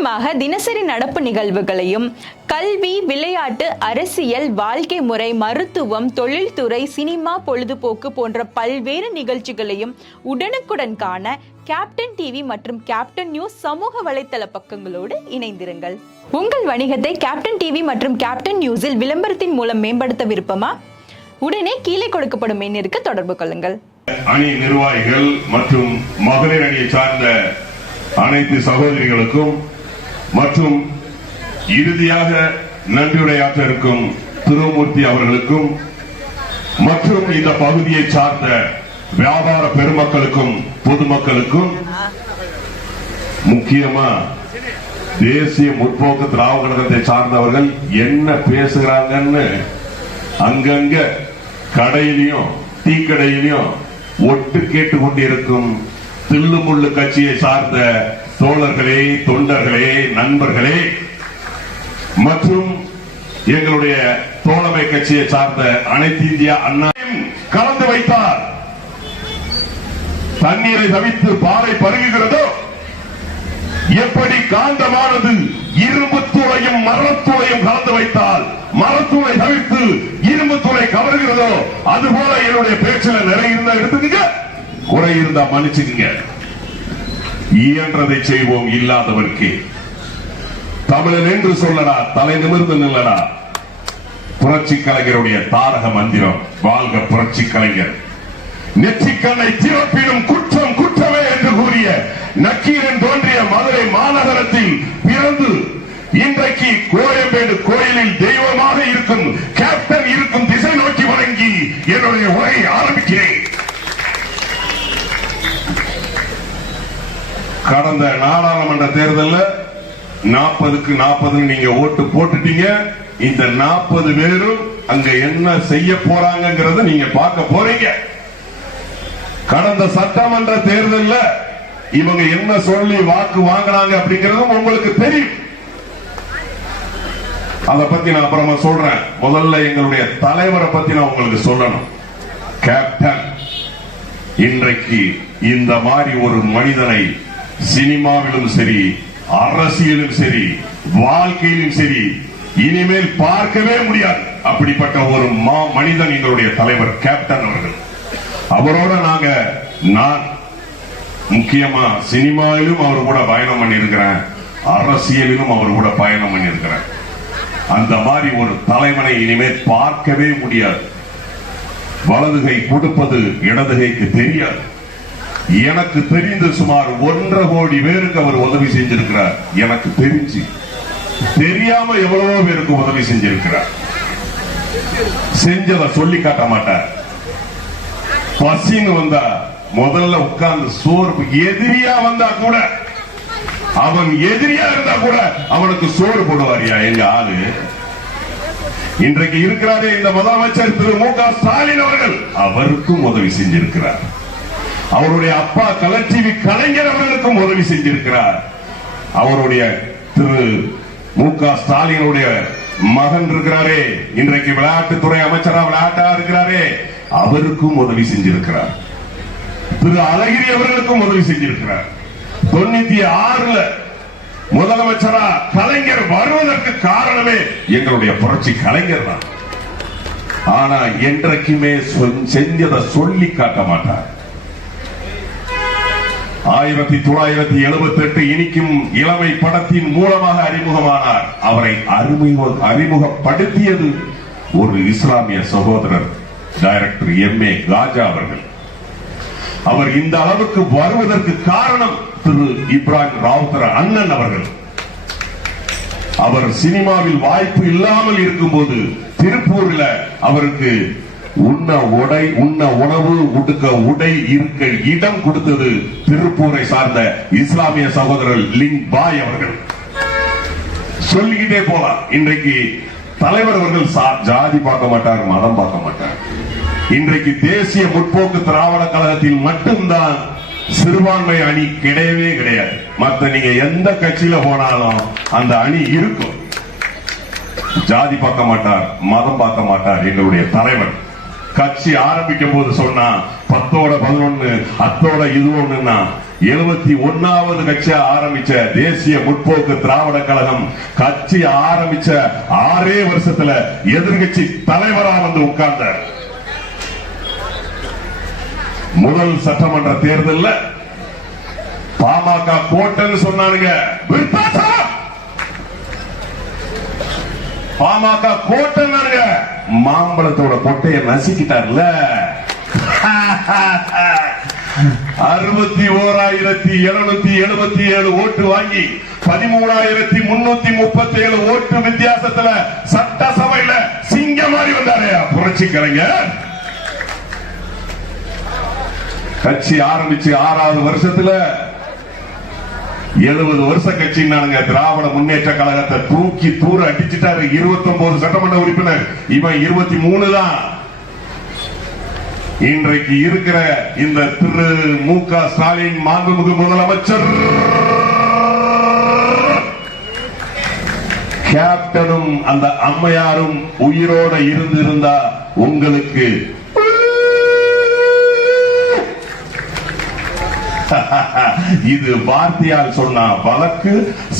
முக்கியமாக தினசரி நடப்பு நிகழ்வுகளையும் கல்வி, விளையாட்டு, அரசியல், வாழ்க்கை முறை, மருத்துவம், தொழில்துறை, சினிமா, பொழுதுபோக்கு போன்ற பல்வேறு நிகழ்ச்சிகளையும் உடனுக்குடன் காண கேப்டன் டிவி மற்றும் கேப்டன் நியூஸ் சமூக வலைத்தள பக்கங்களோடு இணைந்திருங்கள். உங்கள் வணிகத்தை கேப்டன் டிவி மற்றும் கேப்டன் நியூஸில் விளம்பரத்தின் மூலம் மேம்படுத்த விருப்பமா? உடனே கீழே கொடுக்கப்படும் எண்ணிற்கு தொடர்பு கொள்ளுங்கள். அணி நிர்வாகிகள் மற்றும் மகளிர் அணியை சார்ந்த அனைத்து சகோதரிகளுக்கும் மற்றும் இறுதியாக நன்றியுரையாற்ற இருக்கும் திருமூர்த்தி அவர்களுக்கும் மற்றும் இந்த பகுதியை சார்ந்த வியாபார பெருமக்களுக்கும் பொதுமக்களுக்கும், முக்கியமா தேசிய முற்போக்கு திராவிட கழகத்தை சார்ந்தவர்கள் என்ன பேசுகிறாங்கன்னு அங்கங்க கடையிலையும் டீக்கடையிலையும் ஒட்டு கேட்டுக் கொண்டிருக்கும் தில்லுமுள்ளு கட்சியை சார்ந்த தோழர்களே, தொண்டர்களே, நண்பர்களே மற்றும் எங்களுடைய தோழமை கட்சியை சார்ந்த அனைத்து இந்திய அண்ணா கலந்து வைத்தார். தண்ணீரை தவித்து பாறை பருகுகிறதோ, எப்படி காந்தமானது இரும்பு தூளையும் மரத்தூளையும் கலந்து வைத்தால் மரத்தூளை தவிர்த்து இரும்பு தூளை கவர்கிறதோ, அதுபோல என்னுடைய பேச்சில் நிறைய இருந்தா எடுத்துக்கங்க, குறை இருந்தா மன்னிச்சுங்க. இயன்றதை செய்வோம், இல்லாதவர்க்கு தமிழன் என்று சொல்லடா, தலை நிமிர்ந்து நில்லடா. புரட்சி கலைஞருடைய தாரக மந்திரம், வாழ்க புரட்சி கலைஞர். நெற்றிக்கண்ணை திறப்பினும் குற்றம் குற்றமே என்று கூறிய நக்கீரன் தோன்றிய மதுரை மாநகரத்தில் பிறந்து இன்றைக்கு கோயம்பேடு கோயிலில் தெய்வமாக இருக்கும் கேப்டன் இருக்கும் திசை நோக்கி வணங்கி என்னுடைய உரையை ஆரம்பிக்கிறேன். கடந்த நாடாளுமன்ற தேர்தலில் 40க்கு 40 நீங்க ஓட்டு போட்டுட்டீங்க. இந்த 40 பேரும் அங்க என்ன செய்ய போறாங்கிறத நீங்க பார்க்க போறீங்க. கடந்த சட்டமன்ற தேர்தலில் இவங்க என்ன சொல்லி வாக்கு வாங்கினாங்க அப்படிங்கறதும் உங்களுக்கு தெரியும். அதை பத்தி நான் அப்புறமா சொல்றேன். முதல்ல எங்களுடைய தலைவரை பத்தி நான் உங்களுக்கு சொல்லணும். கேப்டன் இன்றைக்கு இந்த மாதிரி ஒரு மனிதனை சினிமாவிலும் சரி, அரசியலும் சரி, வாழ்க்கையிலும் சரி இனிமேல் பார்க்கவே முடியாது. அப்படிப்பட்ட ஒரு மனிதன் எங்களுடைய தலைவர் கேப்டன் அவர்கள். அவரோட நான் முக்கியமா சினிமாவிலும் அவர் கூட பயணம் பண்ணியிருக்கிறேன், அரசியலிலும் அவர் கூட பயணம் பண்ணியிருக்கிறேன். அந்த மாதிரி ஒரு தலைவனை இனிமேல் பார்க்கவே முடியாது. வலதுகை கொடுப்பது இடதுகைக்கு தெரியாது. எனக்கு தெரிந்து சுமார் 1.5 கோடி பேருக்கு அவர் உதவி செஞ்சிருக்கிறார். எனக்கு தெரிஞ்சு தெரியாம எவ்வளவோ பேருக்கு உதவி செஞ்சிருக்கிறார். செஞ்சதை சொல்லி காட்ட மாட்டார். பசின்னு வந்தா முதல்ல உட்கார்ந்து சோறு, எதிரியா வந்தா கூட, அவன் எதிரியா இருந்தா கூட அவனுக்கு சோறு போடுவாரியா எங்க ஆளு. இன்றைக்கு இருக்கிறாரே இந்த முதலமைச்சர் திரு மு.க. ஸ்டாலின் அவர்கள், அவருக்கும் உதவி செஞ்சிருக்கிறார். அவருடைய அப்பா கலர் டிவி கலைஞர் அவர்களுக்கும் உதவி செஞ்சிருக்கிறார். அவருடைய திரு மு.க. ஸ்டாலினுடைய மகன் இருக்கிறாரே, இன்றைக்கு விளையாட்டுத்துறை அமைச்சரா விளையாட்டா இருக்கிறாரே, அவருக்கும் உதவி செஞ்சிருக்கிறார். திரு அழகிரி அவர்களுக்கும் உதவி செஞ்சிருக்கிறார். 96ல முதலமைச்சரா கலைஞர் வருவதற்கு காரணமே எங்களுடைய புரட்சி கலைஞர் தான். ஆனா என்றைக்குமே செஞ்சதை சொல்லி காட்ட மாட்டார். 1978 இனிக்கும் இளமை படத்தின் மூலமாக அறிமுகமானார். அவரை அறிமுகப்படுத்தியது ஒரு இஸ்லாமிய சகோதரர், டைரக்டர் M.A. காஜா அவர்கள். அவர் இந்த அளவுக்கு வருவதற்கு காரணம் திரு இப்ராஹிம் ராவுத்தர் அண்ணன் அவர்கள். அவர் சினிமாவில் வாய்ப்பு இல்லாமல் இருக்கும்போது திருப்பூரில் அவருக்கு உண்ண உணவு, உடுக்க உடை, இருக்க இடம் கொடுத்தது திருப்பூரை சார்ந்த இஸ்லாமிய சகோதரர் லிங் பாய் அவர்கள். சொல்லிக்கிட்டே போலாம். இன்றைக்கு தலைவர் அவர்கள் ஜாதி பார்க்க மாட்டார், மதம் பார்க்க மாட்டார். இன்றைக்கு தேசிய முற்போக்கு திராவிட கழகத்தில் மட்டும்தான் சிறுபான்மை அணி கிடையவே கிடையாது. மற்ற நீங்க எந்த கட்சியில போனாலும் அந்த அணி இருக்கும். ஜாதி பார்க்க மாட்டார், மதம் பார்க்க மாட்டார் எங்களுடைய தலைவர். கட்சி ஆரம்பிக்கும் போது சொன்னா 10ஓட 11 அத்தோட இது ஒண்ணுன்னா 71வது கட்சியா ஆரம்பிச்ச தேசிய முற்போக்கு திராவிட கழகம் கட்சி ஆரம்பிச்ச 6 வருஷத்துல எதிர்கட்சி தலைவரா வந்து உட்கார்ந்தார். முதல் சட்டமன்ற தேர்தலில் பாமக கோட்டைன்னு சொன்னானுங்க. பாமக கோட்டைன்னானுங்க. மாம்பழத்தோட கொட்டையை நசுக்கிட்டார்ல. 61,777 ஓட்டு வாங்கி 13,337 ஓட்டு வித்தியாசத்துல சட்டசபையில சிங்க மாதிரி வந்தாரு புரட்சி கலைஞர். கட்சி ஆரம்பிச்சு 6வது வருஷத்துல 70 வருஷ கட்சி திராவிட முன்னேற்ற கழகத்தை தூக்கி தூர அடிச்சுட்டாரு. 29 சட்டமன்ற உறுப்பினர், இவன் 23 தான். இன்றைக்கு இருக்கிற இந்த திரு மு.க. ஸ்டாலின் மாண்புமிகு முதலமைச்சர் கேப்டனும் அந்த அம்மையாரும் உயிரோட இருந்திருந்தா உங்களுக்கு இது வார்த்தையால் சொன்னா வழக்கு,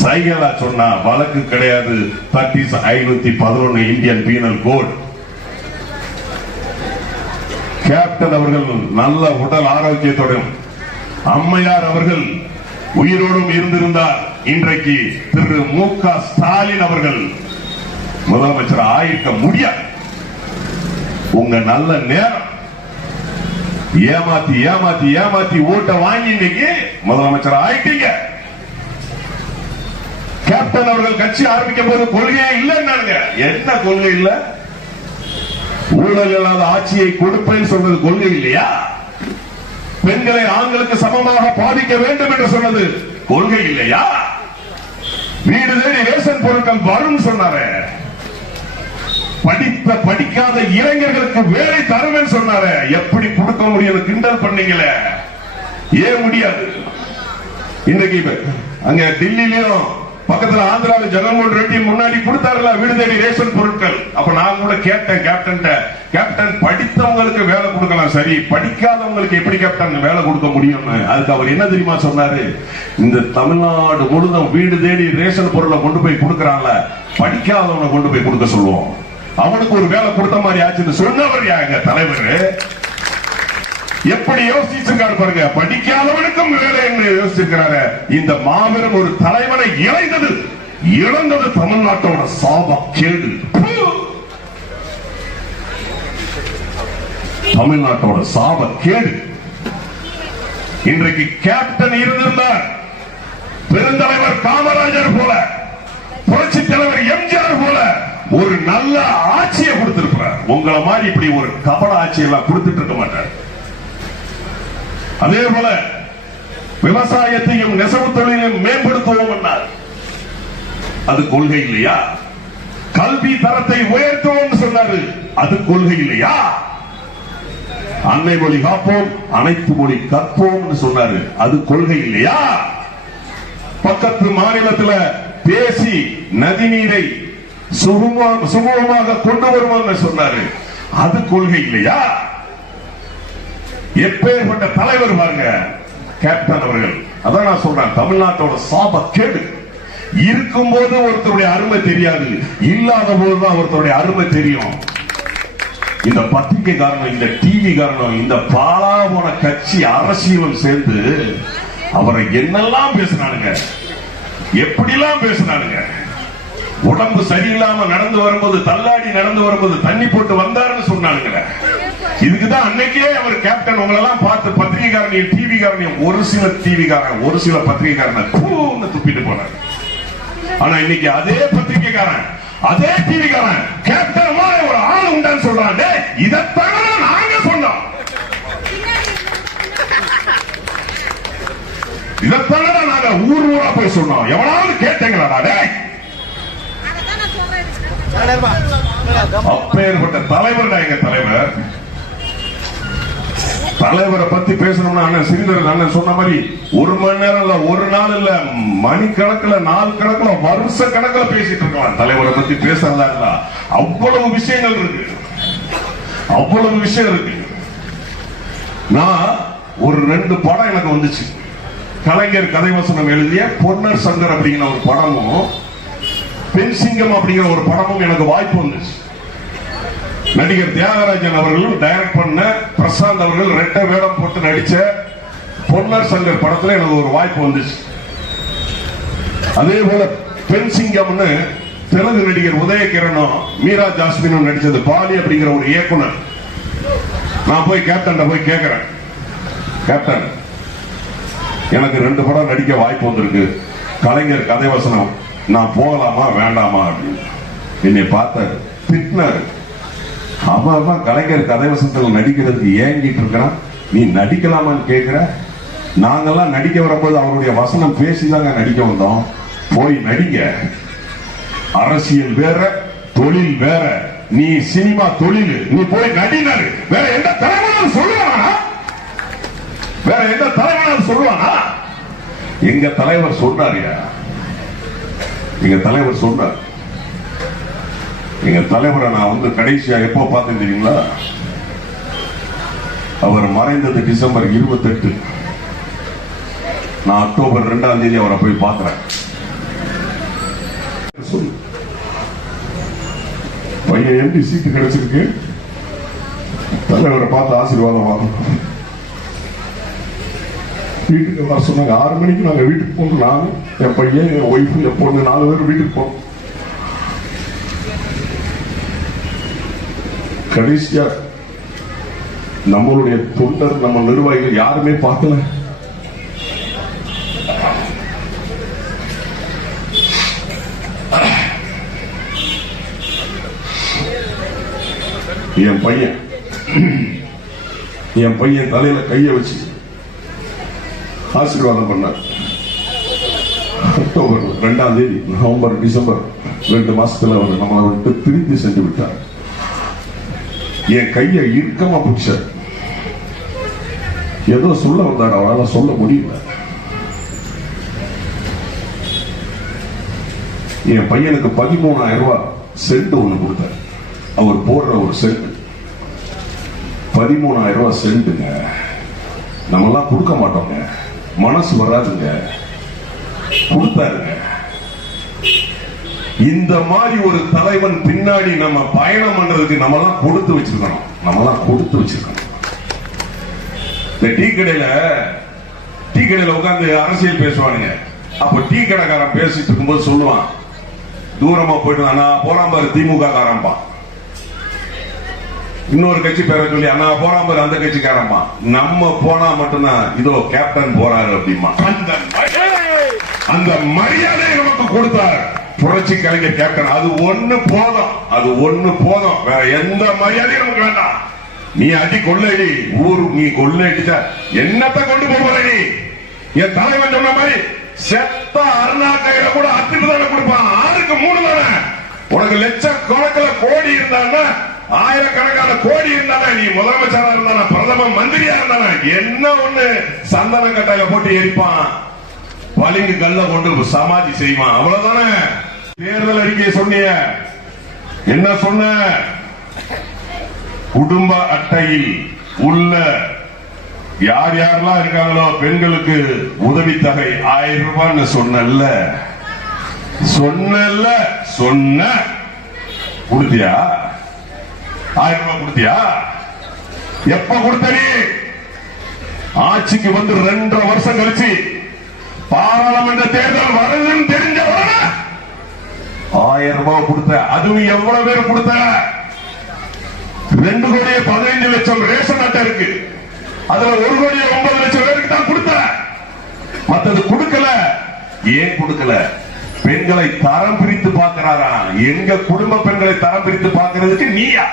சைகலா சொன்னா வழக்கு கிடையாது. 511 இந்தியன் பீனல் கோட். கேப்டன் அவர்கள் நல்ல உடல் ஆரோக்கியத்தோடும், அம்மையார் அவர்கள் உயிரோடும் இருந்திருந்தார் இன்றைக்கு திரு மு.க. ஸ்டாலின் அவர்கள் முதலமைச்சர் ஆயிருக்க முடியாது. உங்க நல்ல நேரம் ஏமாத்தி ஏமாத்தி ஏமாத்தி ஓட்ட வாங்கி இன்னைக்கு முதலமைச்சர் ஆயிட்டீங்க. கேப்டன் அவர்கள் கட்சி ஆரம்பிக்கும் போது கொள்கையே இல்லைன்னாங்க. என்ன கொள்கை இல்ல? ஊழல் இல்லாத ஆட்சியை கொடுப்பேன் சொன்னது கொள்கை இல்லையா? பெண்களை ஆண்களுக்கு சமமாக பாதிக்க வேண்டும் என்று சொன்னது கொள்கை இல்லையா? வீடு தேடி ரேஷன் பொருட்கள் வரும் சொன்னாரு. படித்த படிக்காத இளைஞர்களுக்கு வேலை தருவேன் சொன்னாரு. எப்படி கொடுக்க முடியும்? கிண்டல் பண்ணீங்களே, ஏன் முடியாது? இன்றைக்கு அங்க டெல்லியிலும் பக்கத்துல ஆந்திராவில் ஜெகன்மோகன் ரெட்டி முன்னாடி கொடுத்தாருல வீடு தேடி ரேஷன் பொருட்கள். அப்ப நான் கூட கேட்டேன் கேப்டன் படித்தவங்களுக்கு வேலை கொடுக்கலாம், சரி படிக்காதவங்களுக்கு எப்படி கேப்டன் வேலை கொடுக்க முடியும்? அதுக்கு அவர் என்ன தெரியுமா சொன்னாரு? இந்த தமிழ்நாடு முழுதும் வீடு தேடி ரேஷன் பொருளை கொண்டு போய் கொடுக்கறாங்கல, படிக்காதவனை கொண்டு போய் கொடுக்க சொல்லுவோம், அவனுக்கு ஒரு வேலை கொடுத்த மாதிரி ஆச்சுன்னு சொன்னவர் யாங்க தலைவர். எப்படி யோசிச்சிருக்காரு பாருங்க. படிக்காதவனுக்கும் வேலை என்று யோசிச்சிருக்கிறாரு. இந்த மாபெரும் ஒரு தலைவனை இழந்தது தமிழ்நாட்டோட சாபக்கேடு. தமிழ்நாட்டோட சாபக்கேடு. இன்றைக்கு கேப்டன் இருந்திருந்தார், பெருந்தலைவர் காமராஜர் போல, புரட்சி தலைவர் எம்ஜிஆர் போல ஒரு நல்ல ஆட்சியை கொடுத்திருக்கிறார். உங்களை மாதிரி இப்படி ஒரு கபட ஆட்சியெல்லாம் கொடுத்துட்டு இருக்க மாட்டார். அதே போல விவசாயத்தையும் நெசவு தொழிலையும் மேம்படுத்துவோம் என்றார். அது கொள்கை இல்லையா? கல்வி தரத்தை உயர்த்துவோம் சொன்னாரு. அது கொள்கை இல்லையா? அன்னை மொழி காப்போம், அனைத்து மொழி கற்போம் சொன்னாரு. அது கொள்கை இல்லையா? பக்கத்து மாநிலத்தில் பேசி நதிநீரை சுகமமாக கொண்டு வருவாங்க சொன்னாரு. அது கொள்கை இல்லையா? எப்பேற்பட்ட தலைவர் பாருங்க கேப்டன் அவர்கள். அதான் நான் சொல்றேன், தமிழ்நாட்டோட சாபக்கேடு. இருக்கும் போது ஒருத்தருடைய அருமை தெரியாது, இல்லாத போதுதான் ஒருத்தருடைய அருமை தெரியும். இந்த பத்திரிகை காரணம், இந்த டிவி காரணம், இந்த பாலா போன கட்சி அரசியலும் சேர்ந்து அவரை என்னெல்லாம் பேசினானுங்க, எப்படிலாம் பேசினானுங்க. உடம்பு சரியில்லாம நடந்து வரும்போது, தள்ளாடி நடந்து வரும்போது தண்ணி போட்டு வந்தாருன்னு சொன்னானுங்க. இதுக்குதான் அன்னைக்கே அவர் கேப்டன் உங்களெல்லாம் பார்த்து பத்திரிகைக்காரனையும் டிவி காரனையும் ஒரு சில டிவிக்காரன் ஒரு சில பத்திரிகைக்காரனை துப்பிட்டு போனார். ஆனா இன்னைக்கு அதே பத்திரிகைக்காரன் அதே டிவிக்காரன் கேப்டன் ஒரு ஆள் உண்டான்னு சொல்றாங்க. இதைத்தான நாங்க சொன்னோம், இதைத்தான நாங்க ஊர் ஊரா போய் சொன்னோம். எவனாவது கேட்டீங்களா? அப்பேற்பட்ட தலைவர் எங்க தலைவர். தலைவரை பத்தி பேசணும்னா அண்ணன் ஸ்ரீதரன் அண்ணன் சொன்ன மாதிரி 1 மணி நேரம் இல்ல, 1 நாள் இல்ல, மணிக்கணக்கில், நாள் கணக்கில், வருஷ கணக்கில் பேசிட்டு இருக்கலாம். தலைவரை பத்தி பேசுறதா இருந்தா அவ்வளவு விஷயங்கள் இருக்கு, அவ்வளவு விஷயம் இருக்கு. நான் ஒரு 2 படம் எனக்கு வந்துச்சு. கலைஞர் கதைவசனம் எழுதிய பொன்னர் சங்கர் அப்படிங்கிற ஒரு படமும் பெண்சிங்கம் அப்படிங்கிற ஒரு படமும் எனக்கு வாய்ப்பு வந்துச்சு. நடிகர் தியாகராஜன் அவர்களும் டைரக்ட் பண்ண, பிரசாந்த் அவர்கள் ரெட்டை வேடம் போட்டு நடிச்ச பொன்னர் சங்கர் படத்துல எனக்கு ஒரு வாய்ப்பு வந்துச்சு. அதே போல பெண்சிங்கம்னு தெலுங்கு நடிகர் உதயகிரனும் மீரா ஜாஸ்மினும் நடிச்சது பாலி அப்படிங்கிற ஒரு இயக்குனர். நான் போய் கேப்டன் போய் கேட்கிறேன், கேப்டன் எனக்கு 2 படம் நடிக்க வாய்ப்பு வந்திருக்கு, கலைஞர் கதைவசனம், நான் போகலாமா வேண்டாமா அப்படின்னு. என்னை பார்த்தாரு, திட்டினாரு. அவன் கலைஞர் கதைவசனத்தில் நடிக்கிறதுக்கு ஏங்கிட்டு இருக்கிறான், நீ நடிக்கலாமான்னு கேட்கிற? நாங்கெல்லாம் நடிக்க வரும்போது அவருடைய வசனம் பேசிதாங்க நடிக்க வந்தோம். போய் நடிக்க. அரசியல் வேற, தொழில் வேற. நீ சினிமா தொழில், நீ போய் நடினாரு. வேற எந்த தலைவனும் சொல்லுவானா? வேற எந்த தலைவனும் சொல்லுவானா? எங்க தலைவர் சொல்றாருயா, எங்க தலைவர் சொல்றார். எங்க தலைவரை நான் கடைசியா எப்போ பார்த்தேன் தெரியுங்களா? அவர் மறைந்தது டிசம்பர் 28. நான் அக்டோபர் 2ஆம் தேதி அவரை போய் பார்க்கிறேன். பையன் எப்படி சீட்டு கிடைச்சிருக்கு, தலைவரை பார்த்து ஆசீர்வாதம் வாங்கணும். வீட்டுக்கு வர சொன்னாங்க. 6 மணிக்கு நாங்க வீட்டுக்கு போனோம். நானும் என் பையன், என் ஒய்ஃபு, என் பொண்ணு 4 பேர் வீட்டுக்கு போனோம். கடைசியா நம்மளுடைய தொண்டர், நம்ம நிர்வாகிகள் யாருமே பார்க்கல. என் பையன் தலையில கைய வச்சு ஆசீர்வாதம் பண்ணார். அக்டோபர் 2ஆம் தேதி, நவம்பர், டிசம்பர் 2 மாசத்துல அவர் நம்மளை விட்டு பிரித்து சென்று விட்டார். என் கையை இறுக்கமா பிடிச்சார். ஏதோ சொல்ல வந்தார், அவரால் சொல்ல முடியல. என் பையனுக்கு 13,000 ரூபாய் சென்ட் ஒண்ணு கொடுத்தார். அவர் போடுற ஒரு சென்ட் 13,000 ரூபாய் சென்ட்டுங்க. நம்மெல்லாம் கொடுக்க மாட்டோங்க, மனசு வராதுங்க. கொடுத்தாருங்க. இந்த மாதிரி ஒரு தலைவன் பின்னாடி நம்ம பயணம் பண்றதுக்கு நம்மலாம் கொடுத்து வச்சிருக்கணும். நம்மலாம் கொடுத்து வச்சிருக்கணும். இந்த டீ கடையில உட்கார்ந்து அரசியல் பேசுவானுங்க. அப்ப டீ கடைக்காரன் பேசிட்டு இருக்கும்போது சொல்லுவான், தூரமா போயிட்டு அண்ணா போறான் பாரு திமுக காரன்பா. இன்னொரு கட்சி பேரை சொல்லி அண்ணா போறான் பாரு அந்த கட்சிக்காரன்பா. நம்ம போனா மட்டும்தான் இதோ கேப்டன் போறாரு அப்படிமா. அந்த மரியாதை நமக்கு கொடுத்தார் புரட்சி கலைஞர் கேப்டன். அது ஒண்ணு போதும், அது ஒண்ணு போதும். வேற எந்த மரியாதையும் நமக்கு வேண்டாம். நீ அடி கொள்ளடி ஊரு, நீ கொள்ளடிச்சா என்னத்தை கொண்டு போற? நீ என் தலைவன் சொன்ன மாதிரி செத்த அருணா கையில கூட அத்துக்கு தானே கொடுப்பான். 6க்கு 3 தானே. உனக்கு லட்சம் கணக்கில் கோடி இருந்தானா, ஆயிரக்கணக்கான கோடி இருந்தானே, நீ முதலமைச்சரா இருந்தானா, பிரதம மந்திரியா இருந்தானா, என்ன ஒண்ணு சந்தன கட்டையில போட்டு எரிப்பான், பளிங்கு கல்ல கொண்டு சமாதி செய்வான். அவ்வளவுதானே. தேர்தல் அறிக்கையை சொன்னிய என்ன சொன்ன? குடும்ப அட்டையில் உள்ள யார் யாரெல்லாம் இருக்காங்களோ பெண்களுக்கு உதவித்தொகை 1000 ரூபான்னு சொன்னல்ல. சொன்ன கொடுத்தியா? 1000 ரூபாய் கொடுத்தியா? எப்ப கொடுத்த? நீ ஆட்சிக்கு வந்து 2.5 வருஷம் கழிச்சு பாராளுமன்ற தேர்தல் வருதுன்னு தெரிஞ்ச 1000 ரூபாய் கொடுத்த. அதுவும் எவ்வளவு பேர் கொடுத்த? 2,15,00,000 ரேஷன் அட்டை இருக்கு. அதுல 1,09,00,000 பேருக்கு தான் கொடுத்த. மற்றது கொடுக்கல. ஏன் கொடுக்கல? பெண்களை தரம் பிரித்து பார்க்கிறாரா? எங்க குடும்ப பெண்களை தரம் பிரித்து பார்க்கிறதுக்கு நீயா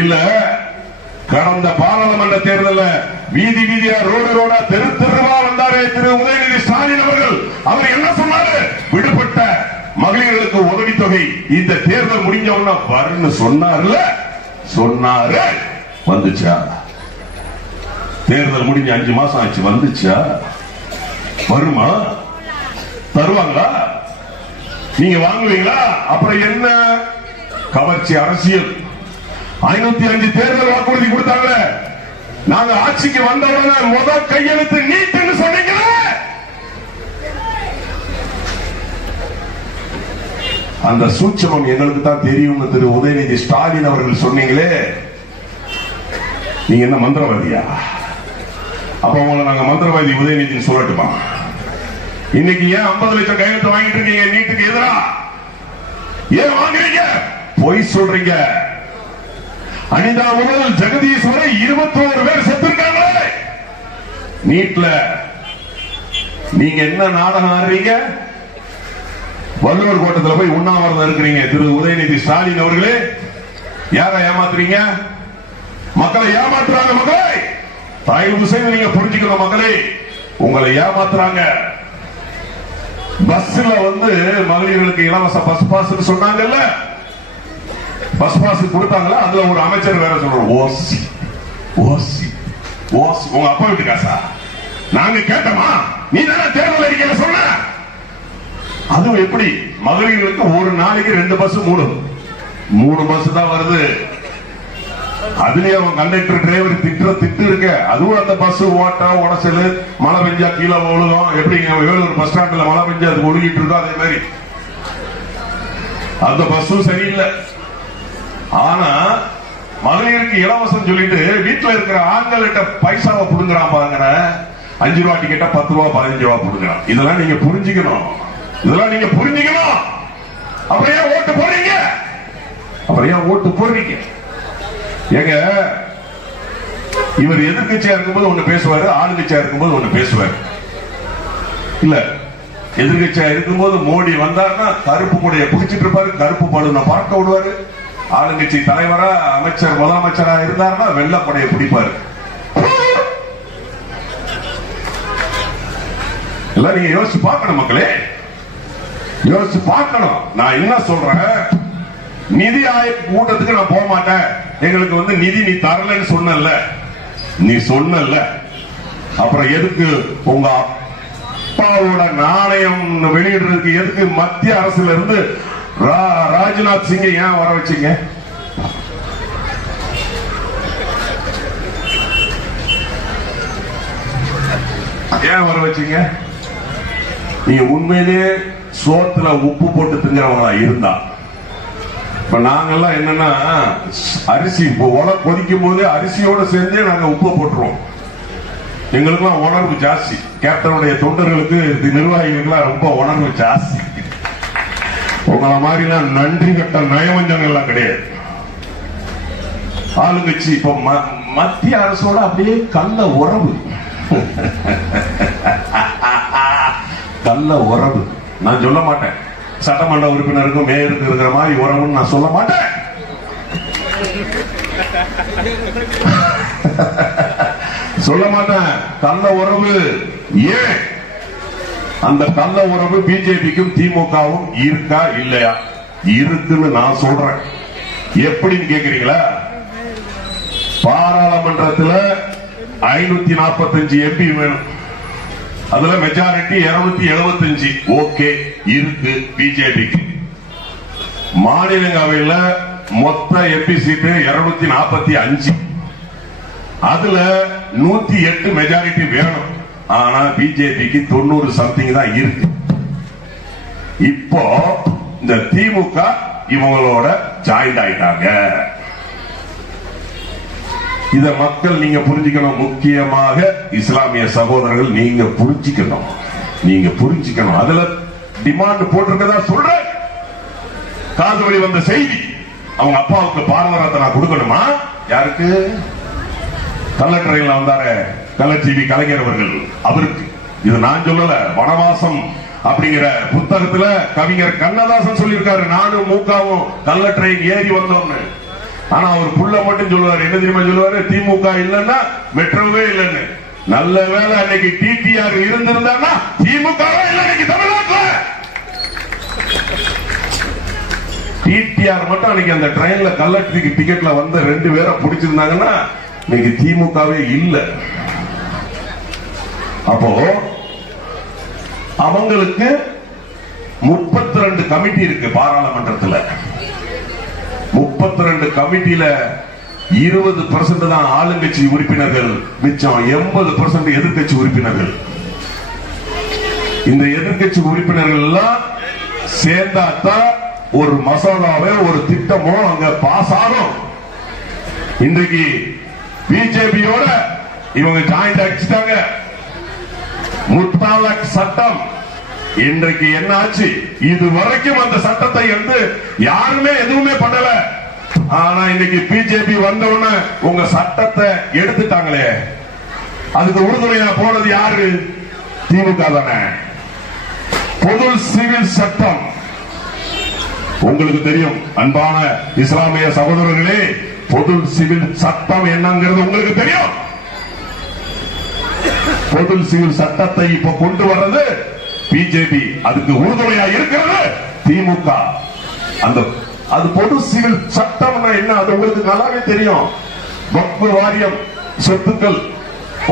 இல்ல? கடந்த பாராளுமன்ற தேர்தலில் வீதி வீதியா ரோடா தெருவா வந்தாரே திரு உதயநிதி ஸ்டாலின் அவர்கள். அவர் என்ன சொன்னாரு? விடுபட்ட மகளிர்களுக்கு உதவித்தொகை இந்த தேர்தல் முடிஞ்ச உடனே வரும்னு சொன்னாரு. வந்துச்சா? தேர்தல் முடிஞ்ச 5 மாசம் ஆச்சு. வந்துச்சா? வருமா? தருவாங்களா? நீங்க வாங்குவீங்களா? அப்புறம் என்ன கவர்ச்சி அரசியல்? 505 தேர்தல் வாக்குறுதி கொடுத்தாங்க. நாங்க ஆட்சிக்கு வந்தவுடனே முதல் கையெழுத்து நீட்டுன்னு சொன்னீங்களே, அந்த சூட்சமம் எங்களுக்கு தான் தெரியும். திரு உதயநிதி ஸ்டாலின் அவர்கள் சொன்னீங்களே, நீங்க என்ன மந்திரவாதியா? அப்ப உங்களை நாங்க மந்திரவாதி உதயநிதினு சொல்லட்டுமா? இன்னைக்கு ஏன் 50 லட்சம் கையெழுத்து வாங்கிட்டு இருக்கீங்க நீட்டுக்கு எதிரா? ஏன் வாங்குறீங்க? பொய் சொல்றீங்க. அனிதா முதல் ஜெகதீஷ் வரை 21 பேர் செத்துருக்காங்க நீட்ல. நீங்க என்ன நாடகம் ஆடுறீங்க? வள்ளுவர் கோட்டத்தில் போய் உண்ணாவிரதம் இருக்கிறீங்க. திரு உதயநிதி ஸ்டாலின் அவர்களே, யாரை ஏமாத்துறீங்க? மக்களை ஏமாத்துறாங்க. மக்களை தயவு செய்து நீங்க புரிஞ்சுக்கணும். மக்களே, உங்களை ஏமாத்துறாங்க. பஸ்ல மகளிர்களுக்கு இலவச பஸ் பாஸ் சொன்னாங்கல்ல, பஸ் பாஸ் கொடுத்தாங்களா? அதுல ஒரு அமைச்சர் வேற சொல்றோம், ஓசி ஓசி ஓசி. உங்க அப்பா வீட்டு காசா? நாங்க கேட்டோமா? நீ தானே தேர்தல் அறிக்கையில சொன்ன. அதுவும் எப்படி மகளிர்களுக்கு ஒரு நாளைக்கு 2 பஸ் 3 பஸ் தான் வருது. அதுலயே அவன் கண்டக்டர் டிரைவர் திட்டு இருக்க. அதுவும் அந்த பஸ் ஓட்டா உடச்சல், மழை பெஞ்சா கீழே ஒழுகும். எப்படி வேலூர் பஸ் ஸ்டாண்ட்ல மழை பெஞ்சா அது ஒழுகிட்டு இருக்கோ அதே மாதிரி அந்த பஸ்ஸும் சரியில்லை. ஆனா மகளிருக்கு இலவசம் சொல்லிட்டு வீட்டுல இருக்கிற ஆண்கள்கிட்ட பைசாவை புடுங்குறான் பாருங்க. 5 ரூபா டிக்கெட்டா 10 ரூபா 15 ரூபா புடுங்குறான். இதெல்லாம் நீங்க புரிஞ்சுக்கணும். அப்புறம் ஏன் ஓட்டு போடுறீங்க? ஏங்க, இவர் எதிர்கட்சியா இருக்கும்போது ஒண்ணு பேசுவாரு, ஆளுங்கட்சியா இருக்கும்போது ஒண்ணு பேசுவாரு. இல்ல, எதிர்கட்சியா இருக்கும்போது மோடி வந்தாருன்னா கருப்பு கொடையை பிடிச்சிட்டு இருப்பாரு, கருப்பு பலூனை பார்க்க விடுவாரு. ஆளுங்கட்சி தலைவரா அமைச்சர் முதலமைச்சரா இருந்தாருன்னா வெள்ளை கொடையை பிடிப்பாரு. எல்லாம் நீங்க யோசிச்சு பார்க்கணும் மக்களே, யோசிச்சு பார்க்கணும். நான் என்ன சொல்றேன், நிதி ஆயோக் கூட்டத்துக்கு நான் போக மாட்டேன். எங்களுக்கு நிதி நீ தரலன்னு சொன்னல, நீ சொன்னல. அப்புறம் எதுக்கு உங்க அப்பாவோட நாணயம் வெளியிடுறதுக்கு எதுக்கு மத்திய அரசுல இருந்து ராஜ்நாத் சிங்கை ஏன் வர வச்சீங்க? ஏன் வர வச்சீங்க? நீங்க உண்மையிலேயே சோத்துல உப்பு போட்டு திங்கிறவங்களா இருந்தா, இப்ப நாங்கெல்லாம் என்னன்னா அரிசி கொதிக்கும் போது அரிசியோட சேர்ந்தே நாங்க உப்பு போட்டுருவோம். எங்களுக்குலாம் உணர்வு ஜாஸ்தி. கேப்டனுடைய தொண்டர்களுக்கு, நிர்வாகிகளுக்கு ரொம்ப உணர்வு ஜாஸ்தி. உங்களை மாதிரிலாம் நன்றி கட்ட நயவஞ்சங்கள்லாம் கிடையாது. ஆளுங்கட்சி இப்ப மத்திய அரசோட அப்படியே கள்ள உறவு. கள்ள உறவு நான் சொல்ல மாட்டேன். சட்டமன்ற உறுப்பினருக்கும் மேயருக்கு இருக்கிற மாதிரி உறவுன்னு நான் சொல்ல மாட்டேன். சொல்ல மாட்டேன். கள்ள உறவு. ஏன் அந்த கள்ள உறவு பிஜேபிக்கும் திமுகவும் இருக்கா இல்லையா? இருக்குன்னு நான் சொல்றேன். எப்படின்னு கேக்குறீங்களா? பாராளுமன்றத்தில் 545 எம்பி வேணும். அதுல மெஜாரிட்டி 275 ஓகே இருக்கு பிஜேபிக்கு. மாநிலங்களவையில் மொத்த எம்பி சீட்டு 245. அதுல 108 மெஜாரிட்டி வேணும். ஆனா பிஜேபிக்கு 90 சம்திங் தான் இருக்கு. இப்போ இந்த திமுக இவங்களோட ஜாயிண்ட் ஆயிட்டாங்க. இத மக்கள் நீங்க புரிஞ்சுக்கணும். முக்கியமாக இஸ்லாமிய சகோதரர்கள் நீங்க புரிஞ்சுக்கணும். அதுல டிமாண்ட் போட்டிருக்கதா சொல்ற. காது வழி வந்த செய்தி, அவங்க அப்பாவுக்கு பாரத ரத்னா கொடுக்கணுமா? யாருக்கு? கள்ளட்ரையில் வந்தாரு கலர் டிவி கலைஞர் அவர்கள், அவருக்கு. இது நான் சொல்லல, வனவாசம் அப்படிங்கிற புத்தகத்துல கவிஞர் கண்ணதாசன் சொல்லியிருக்காரு. நானும் மூக்காவும் கள்ள ட்ரெயின் ஏறி வந்தோம்னு. ஆனா அவர் புள்ள மட்டும் சொல்லுவாரு, என்ன தெரியுமா சொல்லுவாரு? திமுக இல்லன்னா மெட்ரோவே இல்லன்னு. நல்ல வேலை அன்னைக்கு டிடிஆர் இருந்திருந்தா திமுக இல்ல இன்னைக்கு தமிழ்நாட்டில். டிடிஆர் மட்டும் அன்னைக்கு அந்த ட்ரெயின்ல கள்ளத்துக்கு டிக்கெட்ல வந்த 2 பேரை பிடிச்சிருந்தாங்கன்னா இன்னைக்கு திமுகவே இல்ல. அப்போ அவங்களுக்கு 32 கமிட்டி இருக்கு பாராளுமன்றத்தில். 32 கமிட்டியில 20% தான் ஆளுங்கட்சி உறுப்பினர்கள், மிச்சம் 80% எதிர்கட்சி உறுப்பினர்கள். இந்த எதிர்கட்சி உறுப்பினர்கள் எல்லாம் சேர்ந்தாத்தான் ஒரு மசோதாவே ஒரு திட்டமோ அங்க பாஸ் ஆகும். இன்றைக்கு பிஜேபியோட இவங்க ஜாயிண்ட் அடிச்சுட்டாங்க. முத்தலாக் சட்டம் இன்றைக்கு என்ன ஆச்சு? இது வரைக்கும் அந்த சட்டத்தை வந்து யாருமே எதுவுமே பண்ணல. ஆனா இன்னைக்கு பிஜேபி வந்த உடனே உங்க சட்டத்தை எடுத்துட்டாங்களே, அதுக்கு உறுதுணையா போனது யாரு? திமுக தானே. பொது சிவில் சட்டம் உங்களுக்கு தெரியும் அன்பான இஸ்லாமிய சகோதரர்களே, பொது சிவில் சட்டம் என்னங்கிறது உங்களுக்கு தெரியும். பொது சிவில் சட்டத்தை இப்ப கொண்டு வர்றது பிஜேபி, அதுக்கு உறுதுணையா இருக்கிறது திமுக. அந்த அது பொது சிவில் சட்டம்னா என்ன அது உங்களுக்கு நல்லாவே தெரியும். வக்ஃப் வாரியம் சொத்துக்கள்,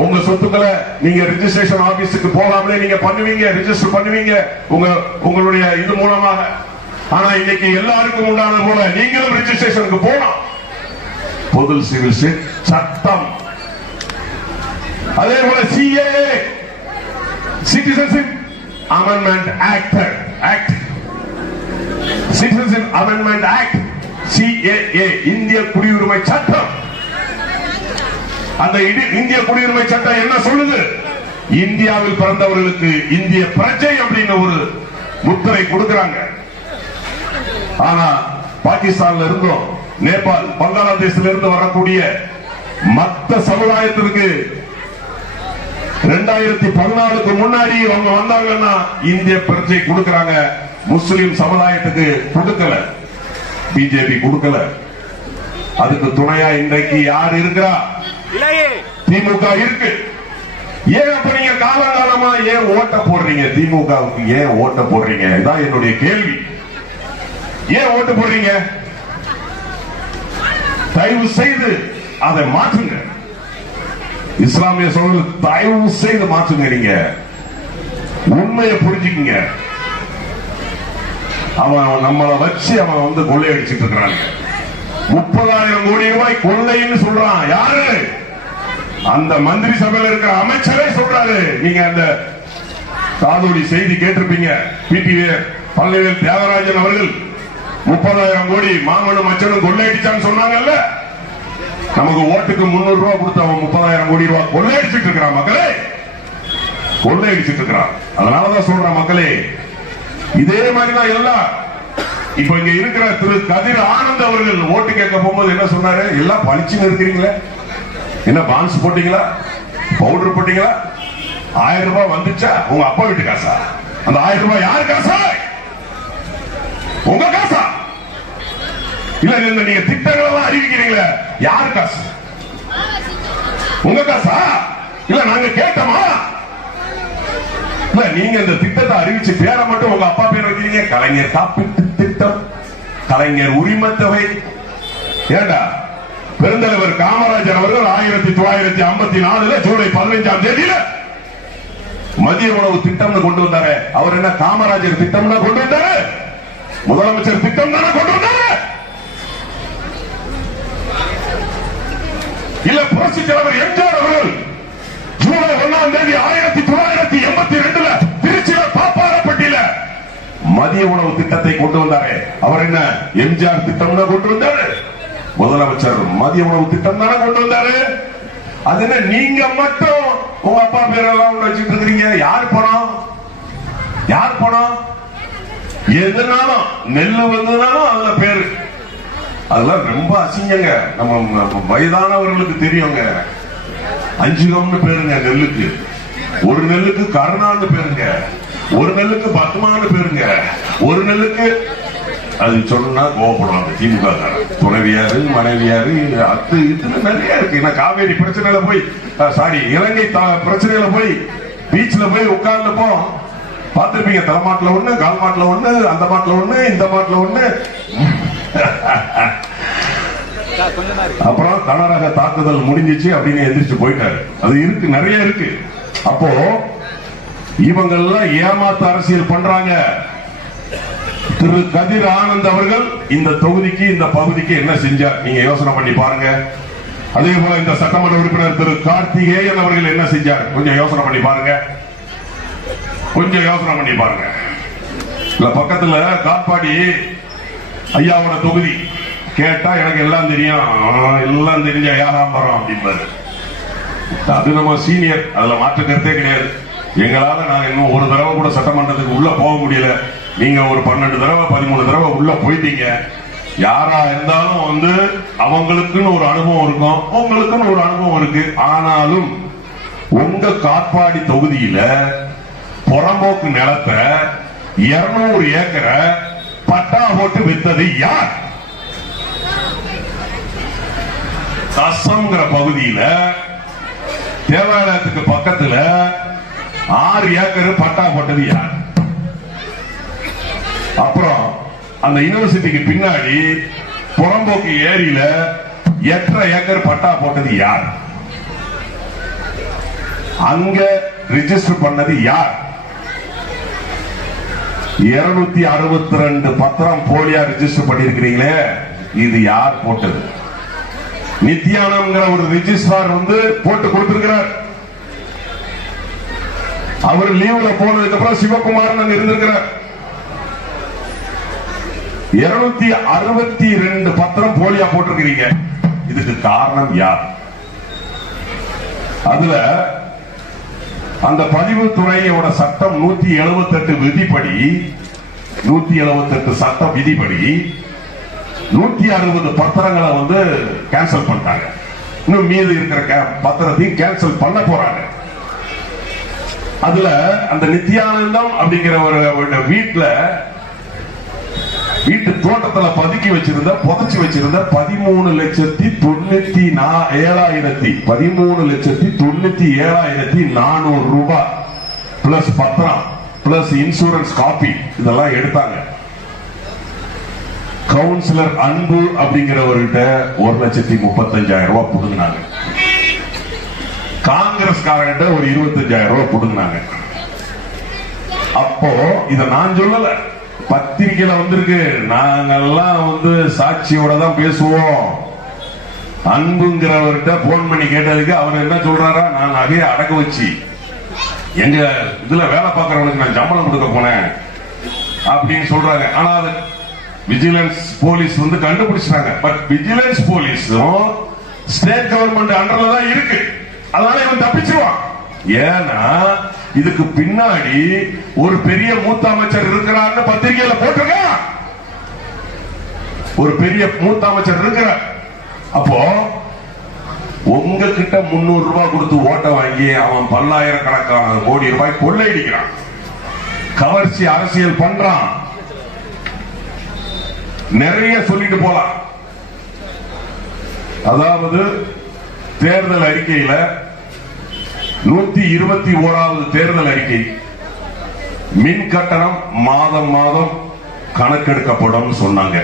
உங்க சொத்துக்களை நீங்க ரெஜிஸ்ட்ரேஷன் ஆபீஸுக்கு போகாமலே நீங்க பண்ணுவீங்க, ரெஜிஸ்டர் பண்ணுவீங்க உங்களுடைய இது மூலமாக. ஆனா இன்னைக்கு எல்லாருக்கும் உண்டான போல நீங்களும் ரெஜிஸ்ட்ரேஷனுக்கு போகலாம். பொது சிவில் சட்டம். அதே போல CAA, citizenship amendment act, citizenship amendment act, CAA, இந்திய குடியுரிமை சட்டம். அந்த இந்திய குடியுரிமை சட்டம் என்ன சொல்லுது? இந்தியாவில் பிறந்தவர்களுக்கு இந்திய பிரஜை அப்படின்னு ஒரு முத்திரை கொடுக்கிறாங்க. ஆனா பாகிஸ்தான்ல இருந்தும் நேபாள், பங்களாதேஷ்ல இருந்து வரக்கூடிய மற்ற சமுதாயத்திற்கு 2014க்கு முன்னாடி அவங்க வந்தாங்கன்னா இந்திய பிரஜை கொடுக்கிறாங்க. முஸ்லிம் சமுதாயத்துக்கு கொடுக்கல, பிஜேபி கொடுக்கல. அதுக்கு துணையா இன்றைக்கு யார் இருக்கிறா? திமுக இருக்கு. ஏன் அப்ப நீங்க காலகாலமா ஏன் ஓட்ட போடுறீங்க? திமுகவுக்கு ஏன் ஓட்ட போடுறீங்க? இதான் என்னுடைய கேள்வி. ஏன் ஓட்டு போடுறீங்க? தயவு செய்து அதை மாற்றுங்க. இஸ்லாமிய சூழல் தயவு செய்து மாற்றுங்க. நீங்க உண்மையை புரிஞ்சுக்குங்க. அவன் நம்மளை வச்சு அவன் வந்து கொள்ளையடிச்சிட்டு இருக்கிறாங்க. 30,000 கோடி ரூபாய் கொள்ளைன்னு சொல்றான். யாரு? அந்த மந்திரி சபையில் இருக்கிற அமைச்சரே சொல்றாரு. நீங்க அந்த காதோடி செய்தி கேட்டிருப்பீங்க. பிடிவி பழனிவேல் தியாகராஜன் அவர்கள் 30,000 கோடி மாமனும் மச்சனும் கொள்ளையடிச்சான்னு சொன்னாங்கல்ல. நமக்கு ஓட்டுக்கு 300 ரூபாய் கொடுத்து அவன் 30,000 கோடி ரூபாய் கொள்ளையடிச்சிட்டு இருக்கிறான். மக்களே, கொள்ளையடிச்சிட்டு இருக்கிறான். அதனாலதான் சொல்றான் மக்களே, இதே மாதிரிதான் எல்லாம். இப்ப இங்க இருக்கிற திரு கதிர் ஆனந்த் அவர்கள் ஓட்டு கேட்க போகும்போது என்ன சொன்னாரு? எல்லாம் பளிச்சுன்னு இருக்கிறீங்களே, என்ன பான்ஸ் போட்டீங்களா, பவுடர் போட்டீங்களா, 1000 ரூபாய் வந்துச்சா? உங்க அப்பா வீட்டு காசா? அந்த 1000 ரூபாய் யாரு காசா? உங்க காசா? இல்ல நீங்க திட்டங்கள் எல்லாம் அறிவிக்கிறீங்களா, யாரு காசு? உங்க காசா? இல்ல நாங்க கேட்டோமா? இல்ல நீங்க இந்த திட்டத்தை அறிவிச்சு பேரை மட்டும் உங்க அப்பா பேர் வைக்கிறீங்க. கலைஞர் காப்பீட்டு திட்டம், கலைஞர் உரிமை தொகை. ஏண்டா பெருந்தலைவர் காமராஜர் அவர்கள் 1954 ஜூலை 15ஆம் தேதியில மதிய உணவு திட்டம் கொண்டு வந்தாரு. அவர் என்ன காமராஜர் திட்டம் கொண்டு வந்தாரு? முதலமைச்சர் திட்டம் தானே கொண்டு வந்தாரு? இல்ல புரட்சி தலைவர் எம்ஜிஆர் அவர்கள் ஜூலை 1ஆம் தேதி 1982 திருச்சியில பாப்பாரப்பட்டியில மதிய உணவு திட்டத்தை கொண்டு வந்தாரு. அவர் என்ன எம்ஜிஆர் திட்டம் கொண்டு வந்தாரு? முதலமைச்சர் மதிய உணவு திட்டம் தானே கொண்டு வந்தாரு. அது என்ன நீங்க மட்டும் உங்க அப்பா பேரெல்லாம் வச்சுட்டு இருக்கிறீங்க? யார் பணம்? யார் பணம்? எதுனாலும் நெல்லு வந்ததுனாலும் அதுல பேரு. அதெல்லாம் ரொம்ப அசிங்கங்க. நம்ம வயதானவர்களுக்கு தெரியுங்க. அஞ்சுகம்னு பேருங்க நெல்லுக்கு. ஒரு நெல்லுக்கு கருணான்னு பேருங்க, ஒரு நெல்லுக்கு பத்மான்னு பேருங்க, ஒரு நெல்லுக்கு அது சொன்னா கோவப்படுவாங்க திமுக. துணைவியாரு, மனைவியாரு, அது இதுல நிறைய இருக்கு. காவேரி பிரச்சனையில போய் இலங்கை பிரச்சனையில போய் பீச்ல போய் உட்கார்ந்தப்போ பார்த்திருப்பீங்க. தலைமாட்டில் ஒண்ணு, கால் மாட்டில் ஒண்ணு, அந்த மாட்டில் ஒண்ணு, இந்த மாட்டில் ஒண்ணு. அப்புறம் கனரக தாக்குதல் முடிஞ்சிச்சு அப்படின்னு எந்திரிச்சு போயிட்டாரு. அது இருக்கு, நிறைய இருக்கு. அப்போ இவங்க எல்லாம் ஏமாத்து அரசியல் பண்றாங்க. திரு கதிர் ஆனந்த் அவர்கள் இந்த தொகுதிக்கு, இந்த பகுதிக்கு என்ன செஞ்சார்? நீங்க யோசனை பண்ணி பாருங்க. அதே போல இந்த சட்டமன்ற உறுப்பினர் திரு கார்த்திகேயன் அவர்கள் என்ன செஞ்சார்? கொஞ்சம் யோசனை பண்ணி பாருங்க. கொஞ்சம் யோசனை பண்ணி பாருங்க. இல்ல பக்கத்துல காட்பாடி ஐயாவோட தொகுதி கேட்டா எனக்கு எல்லாம் தெரியும், எல்லாம் தெரிஞ்ச ஏகாம்பரம் அப்படின்பாரு. அது நம்ம சீனியர், அதுல மாற்று கருத்தே கிடையாது. எங்களால நான் இன்னும் ஒரு தடவை கூட சட்டமன்றத்துக்கு உள்ள போக முடியல. நீங்க ஒரு 12 தடவை 13 தடவை உள்ள போயிட்டீங்க. யாரா இருந்தாலும் அவங்களுக்குன்னு ஒரு அனுபவம் இருக்கும், உங்களுக்குன்னு ஒரு அனுபவம் இருக்கு. ஆனாலும் உங்க காட்பாடி தொகுதியில புறம்போக்கு நிலத்தை 200 ஏக்கரை பட்டா போட்டு வித்தது யார்? தசம்ங்கிற பகுதியில தேவாலயத்துக்கு பக்கத்துல 6 ஏக்கர் பட்டா போட்டது யார்? அப்புறம் அந்த யூனிவர்சிட்டிக்கு பின்னாடி புறம்போக்கு ஏரியில 8 ஏக்கர் பட்டா போட்டது யார்? அங்க ரிஜிஸ்டர் பண்ணது யார்? 262 பத்திரம் போலியா ரிஜிஸ்டர் பண்ணிருக்கிறீங்களே, இது யார் போட்டது? நித்யானம்ங்கிற ஒரு ரிஜிஸ்ட்ரார் போட்டு கொடுத்திருக்கிறார். அவர் லீவ்ல போனதுக்கு அப்புறம் சிவகுமார் இருந்திருக்கிறார். 262 பத்திரம் போலியா போட்டிருக்கிறீங்க. இதுக்கு காரணம் யார்? அதுல அந்த பதிவுத்துறையோட சட்டம் 178 விதிப்படி, 178 சட்டம் விதிப்படி 160 பத்திரங்களை கேன்சல் பண்ணிட்டாங்க. இன்னும் மீது இருக்கிற பத்திரத்தையும் கேன்சல் பண்ண போறாங்க. அதுல அந்த நித்யானந்தம் அப்படிங்கிற ஒரு வீட்டு தோட்டத்துல பதுக்கி வச்சிருந்த, புதைச்சு வச்சிருந்த 13,97,400 ரூபாய் பிளஸ் பத்திரம் பிளஸ் இன்சூரன்ஸ் காப்பி இதெல்லாம் எடுத்தாங்க. கவுன்சிலர் அன்பு அப்படிங்கிறவர்கிட்ட 1,35,000 ரூபாய் புடுங்கினாங்க. காங்கிரஸ்காரங்கிட்ட ஒரு 25,000 ரூபாய் புடுங்கினாங்க. அப்போ இத நான் சொல்லல, பத்திரிகையில வந்திருக்கு. நாங்கெல்லாம் சாட்சியோட தான் பேசுவோம். அன்புங்கிறவர்கிட்ட போன் பண்ணி கேட்டதுக்கு அவர் என்ன சொல்றாரா, நான் நகையை அடக்க வச்சு எங்க இதுல வேலை பார்க்கறவனுக்கு நான் சம்பளம் கொடுக்க போனேன் அப்படின்னு சொல்றாங்க. ஆனா அது விஜிலன்ஸ் போலீஸ் கண்டுபிடிச்சாங்க. பட் விஜிலன்ஸ் போலீஸும் ஸ்டேட் கவர்மெண்ட் அண்டர்ல தான் இருக்கு. அதனால இவன் தப்பிச்சுவான். ஏன்னா இதுக்கு பின்னாடி ஒரு பெரிய மூத்த அமைச்சர் இருக்கிறார் பத்திரிகையில போட்டிருக்க. ஒரு பெரிய மூத்த அமைச்சர் இருக்கிறார். அப்போ உங்ககிட்ட 300 ரூபாய் கொடுத்து ஓட்ட வாங்கி அவன் பல்லாயிரக்கணக்கான கோடி ரூபாய் கொள்ளையடிக்கிறான், கவர்ச்சி அரசியல் பண்றான். நிறைய சொல்லிட்டு போலாம். அதாவது தேர்தல் அறிக்கையில 121வது தேர்தல் அறிக்கை, மின் கட்டணம் மாதம் மாதம் கணக்கெடுக்கப்படும் சொன்னாங்க.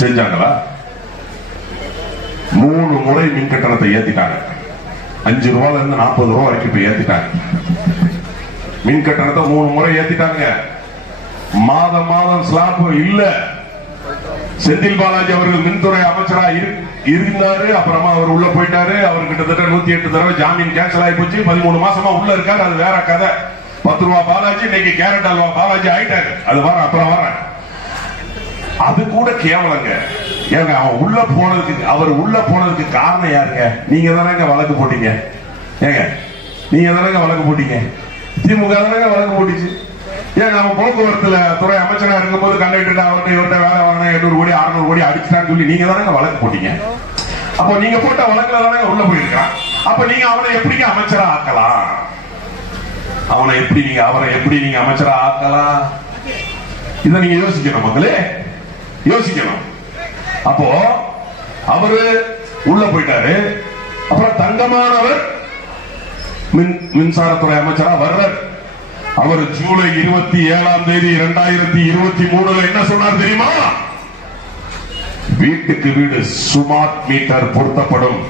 செஞ்சாங்களா? 3 முறை மின் கட்டணத்தை ஏத்திட்டாங்க. 5 ரூபாயில இருந்து 40 ரூபாய் வரைக்கும் இப்ப ஏத்திட்டாங்க. மின் கட்டணத்தை 3 முறை ஏத்திட்டாங்க. மாதம் மாதம் ஸ்லாப் இல்ல. செந்தில் பாலாஜி அவர்கள் மின்துறை அமைச்சரா இருந்தாரு. அப்புறமா அவர் உள்ள போயிட்டாரு. அவர் கிட்டத்தட்ட 108 தடவை ஜாமீன் கேன்சல் ஆகி போச்சு. 13 மாசமா உள்ள இருக்காரு. அது வேற கதை. 10 ரூபாய் பாலாஜி இன்னைக்கு கேரட் அல்வா பாலாஜி ஆயிட்டாரு. அது வர அப்புறம் வர அது கூட கேவலங்க. ஏங்க அவர் உள்ள போனதுக்கு காரணம் யாருங்க? நீங்க தானங்க வழக்கு போட்டீங்க. ஏங்க நீங்க தானங்க வழக்கு போட்டீங்க. திமுக தானங்க வழக்கு போட்டுச்சு. ஏன் நம்ம போக்குவரத்துல துறை அமைச்சரா இருக்கும் போது கண்டக்டர் அவர்கிட்ட இவர்கிட்ட வேலை வாங்கினா 800 கோடி 600 கோடி அடிச்சுட்டான்னு சொல்லி நீங்க தானங்க வழக்கு போட்டீங்க. அப்போ நீங்க போட்ட வழக்குல தானே உள்ள போயிருக்கான். அப்ப நீங்க அவனை எப்படி அமைச்சரா ஆக்கலாம்? அவரை எப்படி நீங்க அமைச்சரா ஆக்கலாம்? இதை நீங்க யோசிக்கணும் மக்களே, யோசிக்கணும். அப்போ அவரு உள்ள போயிட்டாரு. அப்புறம் தங்கமானவர் மின்சாரத்துறை அமைச்சரா வர்றார். அவர் ஜூலை 27ஆம் தேதி 2023 என்ன சொன்னார் தெரியுமா? வீட்டுக்கு வீடு ஸ்மார்ட் மீட்டர் பொருத்தப்படும்.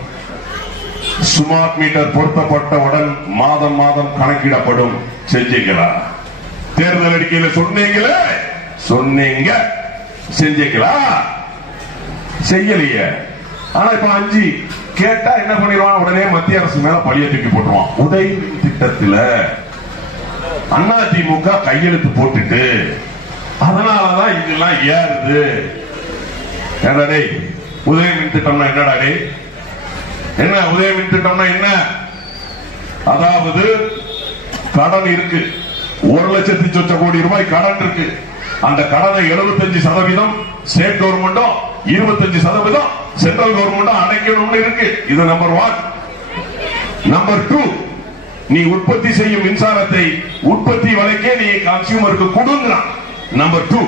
ஸ்மார்ட் மீட்டர் பொருத்தப்பட்டவுடன் மாதம் மாதம் கணக்கிடப்படும். செஞ்சீங்களா? தேர்தல் அறிக்கையில சொன்னீங்க, செஞ்சீங்களா? செய்யலையே. ஆனா இப்ப 5 கேட்டா என்ன பண்ணிடுவான், உடனே மத்திய அரசு மேல பழிய தூக்கி போட்டுருவான். உதவி திட்டத்துல அதிமுக கையெழுத்து போட்டுட்டு அதனாலதான் இதெல்லாம் ஏறுது. என்னடா உதய மின் திட்டம்னா என்னடா? என்ன உதய மின் திட்டம்னா என்ன? அதாவது கடன் இருக்கு, 1,00,000 கோடி ரூபாய் கடன் இருக்கு. அந்த கடனை 75% ஸ்டேட் கவர்மெண்டும் 25% சென்ட்ரல் கவர்மெண்டும் அடைக்கணும்னு இருக்கு. இது நம்பர் 1. நம்பர் 2, நீ உற்பத்தி செய்யும் மின்சாரத்தை உற்பத்தி விலைக்கே நீ கன்சியூமருக்கு கொடுங்கறான். நம்பர் 2.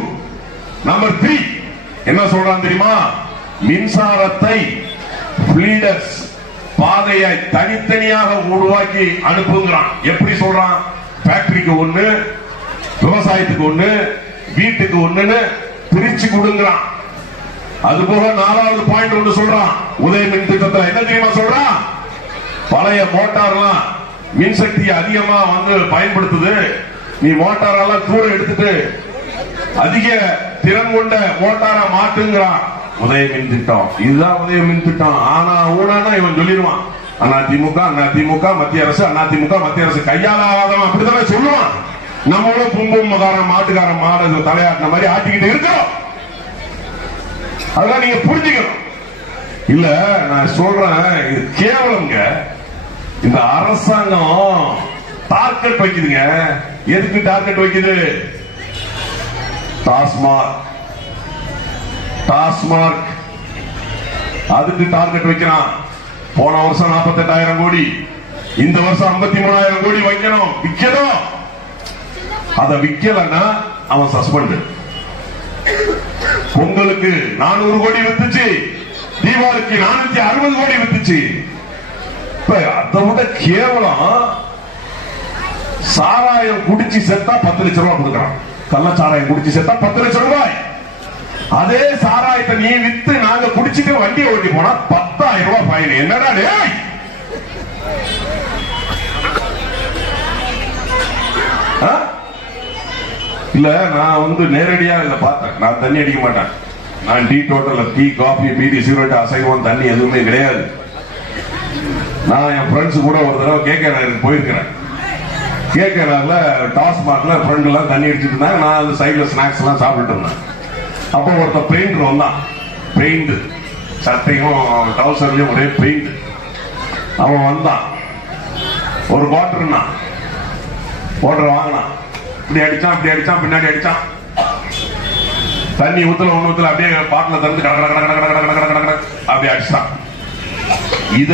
நம்பர் 3 என்ன சொல்றான் தெரியுமா? மின்சாரத்தை ஃபீடர்ஸ் பாதையை தனித்தனியாக உருவாக்கி அனுப்புங்கிறான். எப்படி சொல்றான்? ஃபேக்டரிக்கு 1, விவசாயத்துக்கு 1, வீட்டுக்கு 1ன்னு பிரிச்சு கொடுங்கறான். அது போக 4வது பாயிண்ட் ஒன்று சொல்றான். உதய மின் திட்டத்தில் என்ன தெரியுமா சொல்றான்? பழைய மோட்டார்லாம் மின்சக்தியை அதிகமா பயன்படுத்துது, நீ மோட்டாரெல்லாம் தூர எடுத்துட்டு அதிக திறன் கொண்ட மோட்டாரா மாட்டுங்கிறான். உதய மின் திட்டம், இதுதான் உதய மின் திட்டம். ஆனா ஊனா இவன் சொல்லிடுவான், அதிமுக மத்திய அரசு, அதிமுக மத்திய அரசு கையாளாதவன் அப்படித்தானே சொல்லுவான். நம்மளும் பும்பும்காரன் மாட்டுக்காரன் மாடு தலையாட்டின மாதிரி ஆட்டிக்கிட்டு இருக்கிறோம். அதெல்லாம் நீங்க புரிஞ்சுக்கணும். இல்ல நான் சொல்றேன், இது கேவலங்க. இந்த அரசாங்கம் டார்கெட் வைக்குதுங்க. எதுக்கு டார்கெட் வைக்குது? டாஸ்மார்க் அதுக்கு டார்கெட் வைக்கிறான். போன வருஷம் 48,000 கோடி, இந்த வருஷம் 53,000 கோடி வைக்கணும், விற்கணும். அத விக்கலன்னா அவன் சஸ்பெண்ட். பொங்கலுக்கு 400 கோடி வித்துச்சு, தீபாவளிக்கு 460 கோடி வித்துச்சு. அதை விட கேவலம், சாராயம் குடிச்சு செத்தா 10 லட்சம் ரூபாய் கொடுக்கறான். கள்ள சாராயம் குடிச்சு செத்தா 10 லட்சம் ரூபாய். அதே சாராயத்தை நீ வித்து நாங்க குடிச்சிட்டு வண்டி ஓட்டி போனா 10,000 ரூபாய் ஃபைன். என்னடா டேய்? இல்ல நான் நேரடியா இத பார்த்தேன். நான் தண்ணி அடிக்க மாட்டேன். நான் டீ டோட்டல்ல டீ, காபி, பீடி, சிகரெட், அசைவம், தண்ணி எதுவுமே கிடையாது. நான் என் ஃப்ரெண்ட்ஸ் கூட ஒரு தடவை கேட்க போயிருக்கிறேன். கேட்கறாங்க டாஸ்மார்க்ல ஃப்ரெண்ட் எல்லாம் தண்ணி அடிச்சுட்டு இருந்தாங்க. நான் அந்த சைட்ல ஸ்நாக்ஸ் எல்லாம் சாப்பிட்டு இருந்தேன். அப்போ ஒருத்தர் பெயிண்டர் வந்தான். பெயிண்ட் சட்டையும் டவுசர்லயும் ஒரே பெயிண்ட். அவன் வந்தான், ஒரு வாட்டர் வாங்கினான். இப்படி அடிச்சான், இப்படி அடிச்சான், பின்னாடி அடிச்சான். தண்ணி ஊத்தல ஒண்ணு ஊத்தல, அப்படியே பாட்டில திறந்து அப்படி அடிச்சான். இத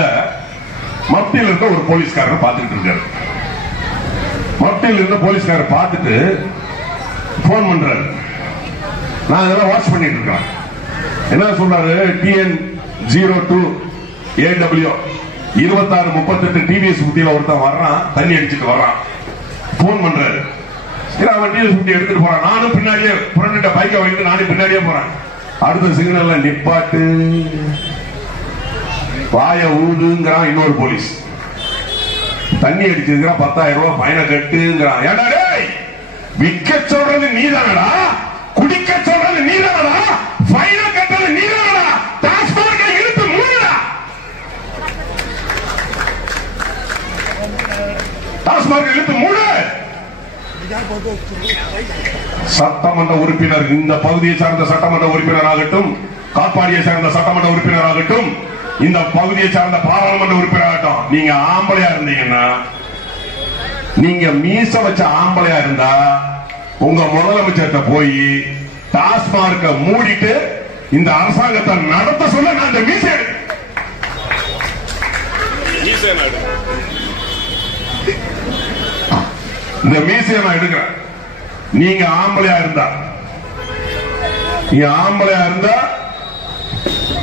மத்தியில் இருக்க ஒரு போலீஸ்காரர் பார்த்துட்டு இருக்காரு. மத்தியில் இருந்த போலீஸ்காரர் பார்த்துட்டு போன் பண்றாரு. நான் இதெல்லாம் வாட்ச் பண்ணிட்டு இருக்கேன். என்ன சொல்றாரு? TN02 AW 2638 TVS ஊட்டியில ஒருத்தன் வர்றான், தண்ணி அடிச்சுட்டு வர்றான். போன் பண்றாரு. அவன் TVS ஊட்டி எடுத்துட்டு போறான். நானும் பின்னாடியே ஃப்ரெண்ட பைக்கை வாங்கிட்டு நானும் பின்னாடியே போறேன். அடுத்த சிக்னல்ல நிப்பாட்டு, வாய ஊதுங்கிறான் இன்னொரு போலீஸ். தண்ணி அடிச்சிருக்கிறான், 10,000 ரூபாய் ஃபைனை கட்டுங்கிறான். ஏண்டா டேய், விக்க சொல்றது நீதானடா, குடிக்க சொல்றது நீதானடா, ஃபைனை கட்டுறது நீதானடா, டாஸ்மார்க்கை இழுத்து மூடுடா. டாஸ்மார்க்கை இழுத்து மூடு. சட்டமன்ற உறுப்பினர், இந்த பகுதியை சார்ந்த சட்டமன்ற உறுப்பினர் ஆகட்டும், காட்பாடியை சார்ந்த சட்டமன்ற உறுப்பினர் ஆகட்டும், இந்த பகுதியை சார்ந்த பாராளுமன்ற உறுப்பினர் ஆகட்டும், நீங்க ஆம்பளையா இருந்தீங்கன்னா, நீங்க மீச வச்ச ஆம்பளையா இருந்தா உங்க முதலமைச்சர்கிட்ட போய் டாஸ்மார்க்க மூடிட்டு இந்த அரசாங்கத்தை நடத்த சொல்ல நான் இந்த மீசை இந்த மீசையை நான் எடுக்கிறேன். நீங்க ஆம்பளையா இருந்தா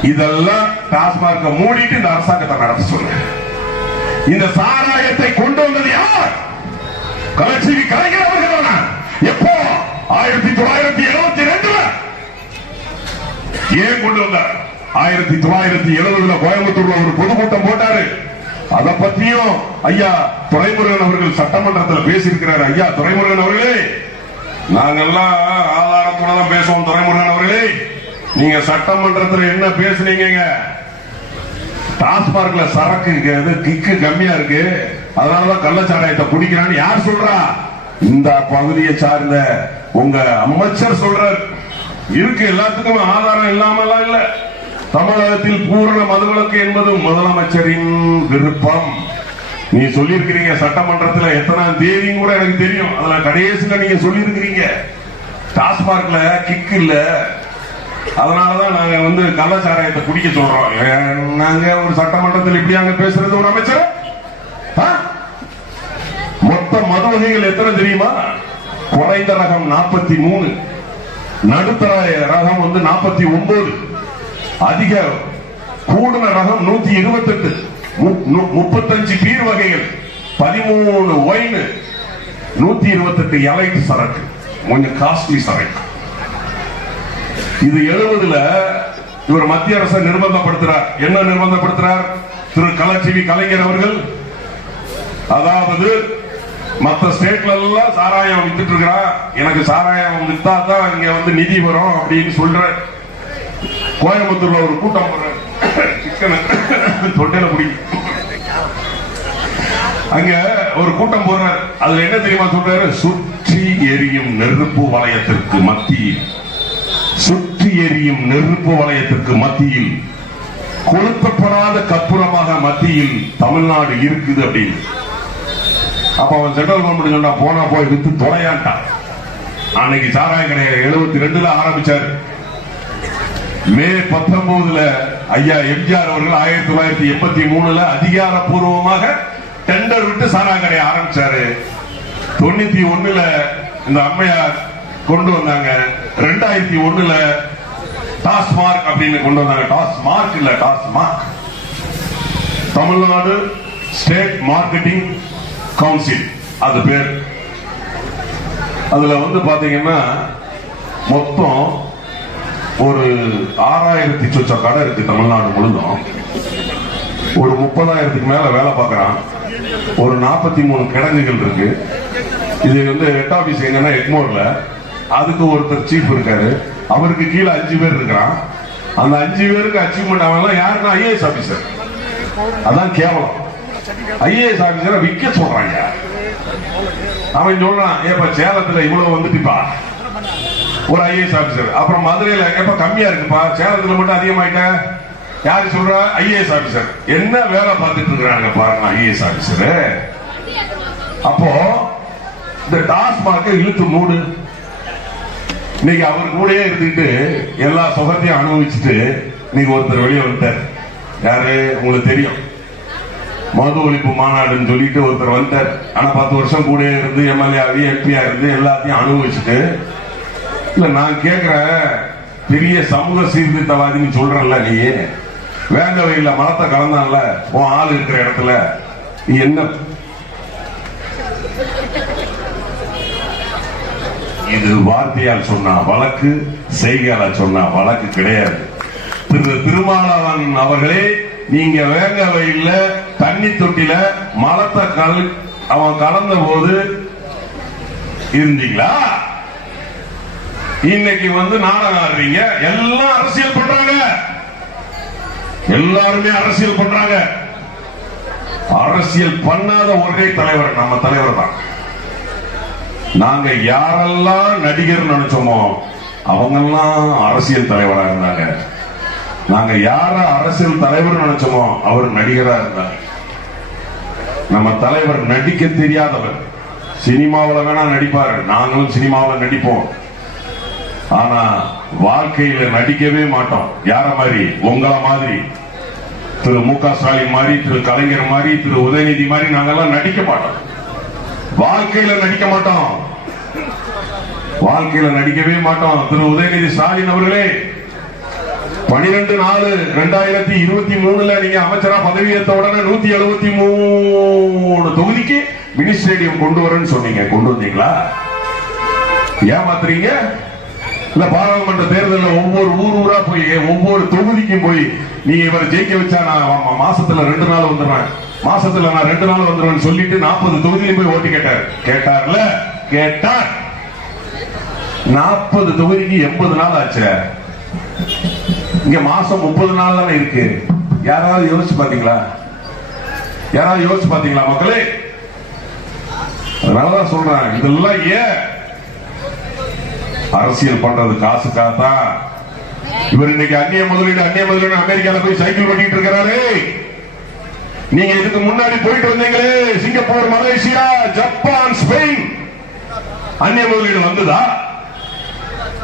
இதெல்லாம் டாஸ்மார்க்க மூடிட்டு இந்த அரசாங்கத்தை நடத்த சொல்லுங்க. இந்த சாராயத்தை கொண்டு வந்தது யார்? கலைச்செல்வி கலைஞர் அவர்கள். எப்போ? 1972 ஏன் கொண்டு வந்தார்? 1970 கோயம்புத்தூர்ல ஒரு பொதுக்கூட்டம் போட்டாரு. அதை பற்றியும் ஐயா துரைமுருகன் அவர்கள் சட்டமன்றத்தில் பேசியிருக்கிறார். ஐயா துரைமுருகன் அவர்களே, நாங்கெல்லாம் ஆதாரத்தோட தான் பேசுவோம். துரைமுருகன் அவர்களே, நீங்க சட்டமன்றத்தில் என்ன பேசுனீங்க? டாஸ்மார்க்ல சரக்கு கிக்கு கம்மியா இருக்கு, அதனாலதான் கள்ளச்சாராயத்தை குடிக்கிறான்னு யார் சொல்றா? இந்த பகுதியை சார்ந்த உங்க அமைச்சர் சொல்றார். இருக்கு, எல்லாத்துக்கும் ஆதாரம் இல்லாமலாம் இல்ல. தமிழகத்தில் பூரண மதுவிலக்கு என்பது முதலமைச்சரின் விருப்பம். நீ சொல்லியிருக்கிறீங்க சட்டமன்றத்தில் எத்தனாம் தேதி கூட எனக்கு தெரியும், அதுல கடைசியில நீங்க சொல்லியிருக்கிறீங்க டாஸ்மார்க்ல கிக் இல்ல, அதனாலதான் நாங்க கள்ளச்சாராயத்தை குடிக்க சொல்றோம். நாங்க ஒரு சட்டமன்றத்தில் இப்படியாங்க பேசுறது ஒரு அமைச்சர்? மொத்த மது வகைகள் எத்தனை தெரியுமா? குறைந்த ரகம் 43, நடுத்தர ரகம் 49, அதிக கூடுன ரகம் 128, 35 பீர் வகைகள், 13 ஒயின், 128 எலைட் சரக்கு, கொஞ்சம் காஸ்ட்லி சரக்கு. இது 70ல இவர் மத்திய அரசை நிர்பந்தப்படுத்துறார். என்ன நிர்பந்தப்படுத்துறார்? திரு கலாச்சிவி கலைஞர் அவர்கள், அதாவது மற்ற ஸ்டேட்ல எல்லாம் சாராயம் வித்துட்டு இருக்கிறா, எனக்கு சாராயம் வித்தா தான் இங்க நிதி வரும் அப்படின்னு சொல்ற. கோயம்புத்தூர்ல ஒரு கூட்டம் போடுறாரு, தொண்டையில பிடிக்கும், அங்க ஒரு கூட்டம் போடுறாரு. அதுல என்ன தெரியுமா சொல்றாரு? சுற்றி எரியும் நெருப்பு வளையத்திற்கு மத்தியில், சுற்றி எரியும் நெருப்பு வளையத்திற்கு மத்தியில், கொளுத்தப்படாத கற்பூரமாக மத்தியில் தமிழ்நாடு இருக்குது அப்படின்னு. அப்ப அவன் சென்ட்ரல் கவர்மெண்ட் சொன்னா போனா போய் வித்து தொலையான்ட்டான். அன்னைக்கு சாராய கடையை 72ல ஆரம்பிச்சாரு. மே 19ல ஐயா எம்ஜிஆர் அவர்கள் 1983ல அதிகாரப்பூர்வமாக டெண்டர் விட்டு சாராய கடையை ஆரம்பிச்சாரு. 91ல இந்த அம்மையார் கொண்டு வந்தாங்க. 2001ல டாஸ்மார்க் அப்படின்னு கொண்டு வந்தாங்க. டாஸ்மார்க் இல்ல, TASMAC, Tamil Nadu state marketing council அது பேர். அதுல பாத்தீங்கன்னா மொத்தம் ஒரு 6000 சொச்ச கடை இருக்கு தமிழ்நாடு முழுதும். ஒரு 30,000க்கு மேல வேலை பார்க்கறான். ஒரு 43 கிடங்குகள் இருக்கு. இது ஹெட் ஆபீஸ் எங்கன்னா எக்மோர்ல. அதுக்கு ஒருத்தர் சீஃப் இருக்காரு, அவருக்கு கீழே 5 பேர் இருக்கிறான். அந்த 5 பேருக்கு அச்சீவ்மெண்ட் அவன் யாருன்னா ஐஏஎஸ் ஆபீசர். அதான் கேவலம். ஐஏஎஸ் ஆபீசரை விற்க சொல்றாங்க. அவன் சொல்றான், ஏப்பா சேலத்துல இவ்வளவு வந்துட்டுப்பா ஒரு ஐஏஎஸ் ஆபீசர், அப்புறம் மதுரையில எப்ப கம்மியா இருக்குப்பா, சேலத்துல மட்டும் அதிகமாயிட்ட. யாரு சொல்றா? IAS officer. என்ன வேலை பார்த்துட்டு இருக்கிறாங்க பாருங்க ஐஏஎஸ் ஆபீசர். அப்போ இந்த டாஸ்மார்க்கை இழுத்து மூடு. இன்னைக்கு அவர் கூடயே இருந்துட்டு எல்லா சுகத்தையும் அனுபவிச்சுட்டு இன்னைக்கு ஒருத்தர் வெளியே வந்துட்டார். யாரு உங்களுக்கு தெரியும்? மது ஒழிப்பு மாநாடுன்னு சொல்லிட்டு ஒருத்தர் வந்துட்டார். ஆனா 10 வருஷம் கூட இருந்து எம்எல்ஏ எம்பியா இருந்து எல்லாத்தையும் அனுபவிச்சுட்டு, இல்ல நான் கேக்குறேன், பெரிய சமூக சீர்திருத்தவாதின்னு சொல்றல, நீ வேங்க வெயில மரத்தை கலந்தான்ல உன் ஆள் இருக்கிற இடத்துல, நீ என்ன இது வார்த்தையால் சொன்னா வழக்கு, செய்கையால் சொன்னா வழக்கு கிடையாது. திரு திருமாவளவன் அவர்களே, நீங்க வேங்க வயல்ல தண்ணி தொட்டில மலத்தை அவன் கலந்த போது இருந்தீங்களா? இன்னைக்கு நாடகம் ஆடுறீங்க. எல்லாம் அரசியல் பண்றாங்க, எல்லாருமே அரசியல் பண்றாங்க. அரசியல் பண்ணாத ஒரே தலைவர் நம்ம தலைவர் தான். நாங்க யாரெல்லாம் நடிகர் நினைச்சோமோ அவங்கெல்லாம் அரசியல் தலைவரா இருந்தாங்க. நாங்க யார அரசியல் தலைவர் நினைச்சோமோ அவர் நடிகரா இருந்தார். நம்ம தலைவர் நடிக்க தெரியாதவர். சினிமாவில் வேணா நடிப்பாரு, நாங்களும் சினிமாவில் நடிப்போம். ஆனா வாழ்க்கையில நடிக்கவே மாட்டோம். யார மாதிரி? உங்கள மாதிரி, திரு மு.க. ஸ்டாலின் மாதிரி, திரு கலைஞர் மாதிரி, திரு உதயநிதி மாதிரி நாங்கெல்லாம் நடிக்க மாட்டோம். வாழ்க்கையில நடிக்க மாட்டோம். வாழ்க்கையில நடிக்கவே மாட்டோம். திரு உதயநிதி ஸ்டாலின் அவர்களே, 12/4/2023 நீங்க அமைச்சரா பதவியேற்ற உடனே 173 தொகுதிக்கு மினி ஸ்டேடியம் கொண்டு வரேன்னு சொன்னீங்க. கொண்டு வந்தீங்களா? ஏமாத்துறீங்க. இல்ல பாராளுமன்ற தேர்தலில் ஒவ்வொரு ஊரா போய் ஒவ்வொரு தொகுதிக்கும் போய் நீங்க இவரை ஜெயிக்க வச்சா நான் மாசத்துல 2 நாள் வந்துடுறேன், மாசத்துல நான் 2 நாள் வந்துடுவேன் சொல்லிட்டு 40 தொகுதியிலும் போய் ஓட்டு கேட்டார். கேட்டார்ல, கேட்டார். 40 தொகுதிக்கு 80 நாள் ஆச்சு. இங்க மாசம் 30 நாள் தானே இருக்கு. யாராவது யோசிச்சு பாத்தீங்களா? யாராவது யோசிச்சு பாத்தீங்களா மக்களே? அதனாலதான் சொல்றேன், இதெல்லாம் ஏன் அரசியல் பண்றது? காசுக்காகத்தான். இவர் இன்னைக்கு அந்நிய முதலீடு அமெரிக்கால போய் சைக்கிள் ஓட்டிட்டு இருக்கிறாரு. நீங்க இதுக்கு முன்னாடி போயிட்டு வந்தீங்களே, சிங்கப்பூர், மலேசியா, ஜப்பான், ஸ்பெயின், அந்நிய முதலீடு வந்ததா?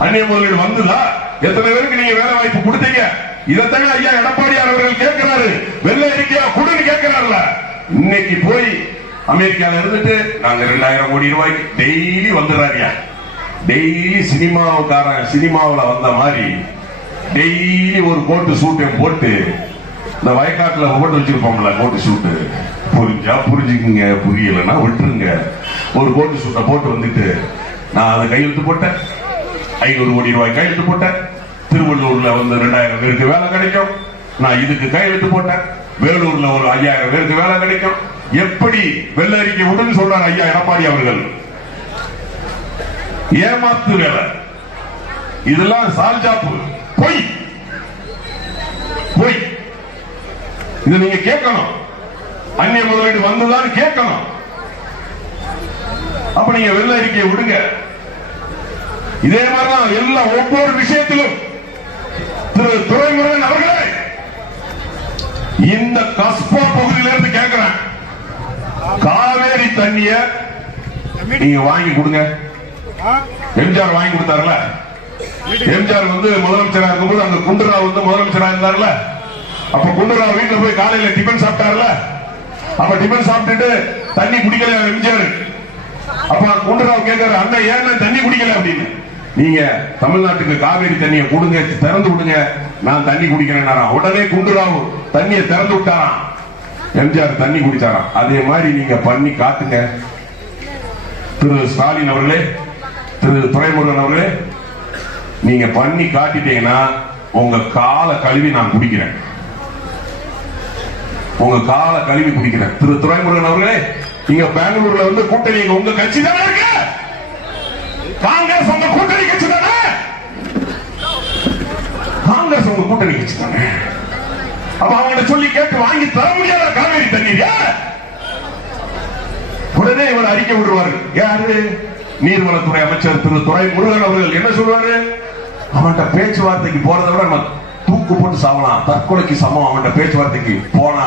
அந்நிய முதலீடு வந்ததா? எத்தனை பேருக்கு நீங்க வேலை வாய்ப்பு கொடுத்தீங்க? இதைத்தாங்க ஐயா எடப்பாடியார் அவர்கள் கேட்கிறாரு. வெள்ளை அறிக்கையா கொடுன்னு கேட்கிறாருல. இன்னைக்கு போய் அமெரிக்கால இருந்துட்டு நாங்க 2000 கோடி ரூபாய்க்கு டெய்லி வந்துடுறாருயா. டெய்லி சினிமாவுல வந்த மாதிரி டெய்லி ஒரு கோட்டு சூட்டையும் போட்டு, இந்த வயக்காட்டுல போட்டு வச்சிருப்போம்ல கோட்டு சூட்டு, புரிஞ்சா புரிஞ்சுக்குங்க, புரியலன்னா விட்டுருங்க. ஒரு கோட்டு சூட்டை போட்டு வந்துட்டு நான் அதை கையெழுத்து போட்டேன், 500 கோடி ரூபாய் கையெழுத்து போட்டேன், திருவள்ளூர்ல வந்து 2000 பேருக்கு வேலை கிடைக்கும், நான் இதுக்கு கையெழுத்து போட்டேன், வேலூர்ல ஒரு 5000 பேருக்கு வேலை கிடைக்கும். எப்படி வெள்ள அறிக்கை உடனே சொல்றாரு ஐயா எடப்பாடி அவர்கள்? ஏமாத்து வேலை இதெல்லாம், சால்ஜாப்பு, பொய் பொய். இதை நீங்க கேட்கணும். அந்நிய முதலீடு வந்துதான் கேட்கணும். அப்ப நீங்க வெள்ள அறிக்கையை விடுங்க. இதே மாதிரிதான் எல்லாம் ஒவ்வொரு விஷயத்திலும் திரு துரைமுருகன் அவர்களே, இந்த கஸ்பா பகுதியிலிருந்து கேட்கிறேன், காவேரி தண்ணிய நீங்க வாங்கி கொடுங்க. எம்ஜிஆர் வாங்கி கொடுத்தாருல, எம்ஜிஆர் வந்து முதலமைச்சரா இருக்கும்போது அங்க குண்டுராவ் வந்து முதலமைச்சரா இருந்தாருல, அப்ப குண்டுராவ் வீட்டுல போய் காலையில டிபன் சாப்பிட்டாருல, அப்ப டிபன் சாப்பிட்டுட்டு தண்ணி குடிக்கல எம்ஜிஆர். அப்ப குண்டுராவ் கேட்காரு, அண்ணன் ஏன் தண்ணி குடிக்கல அப்படின்னு. நீங்க தமிழ்நாட்டுக்கு காவேரி தண்ணியை கொடுங்க, திறந்து விடுங்க, நான் தண்ணி குடிக்கிறேன். உடனே குண்டுராவ் தண்ணியை திறந்து விட்டாராம், எம்ஜிஆர் தண்ணி குடிச்சாராம். அதே மாதிரி நீங்க பண்ணி காட்டுங்க. திரு ஸ்டாலின் அவர்களே, திரு துரைமுருகன் அவர்களே, நீங்க பண்ணி காட்டிட்டீங்கன்னா உங்க கால கழுவி நான் குடிக்கிறேன், உங்க கால கழுவி குடிக்கிறேன். திரு துரைமுருகன் அவர்களே, நீங்க பெங்களூர்ல வந்து கூட்டணி உங்க கட்சி தானே இருக்கு, காங்கிரஸ் உங்க கூட்டணி கட்சி தானே, காங்கிரஸ் உங்க கூட்டணி கட்சி தானே. அப்ப அவங்க சொல்லி கேட்டு வாங்கி தர முடியாத காவேரி தண்ணீர் உடனே இவர் அறிக்கை விடுவாரு. யாரு? நீர்வளத்துறை அமைச்சர் திரு துரைமுருகன் அவர்கள் என்ன சொல்வாரு? அவன்கிட்ட பேச்சுவார்த்தைக்கு போறதை விட நம்ம தூக்கு போட்டு சாவலாம், தற்கொலைக்கு சமம். அவன்கிட்ட பேச்சுவார்த்தைக்கு போனா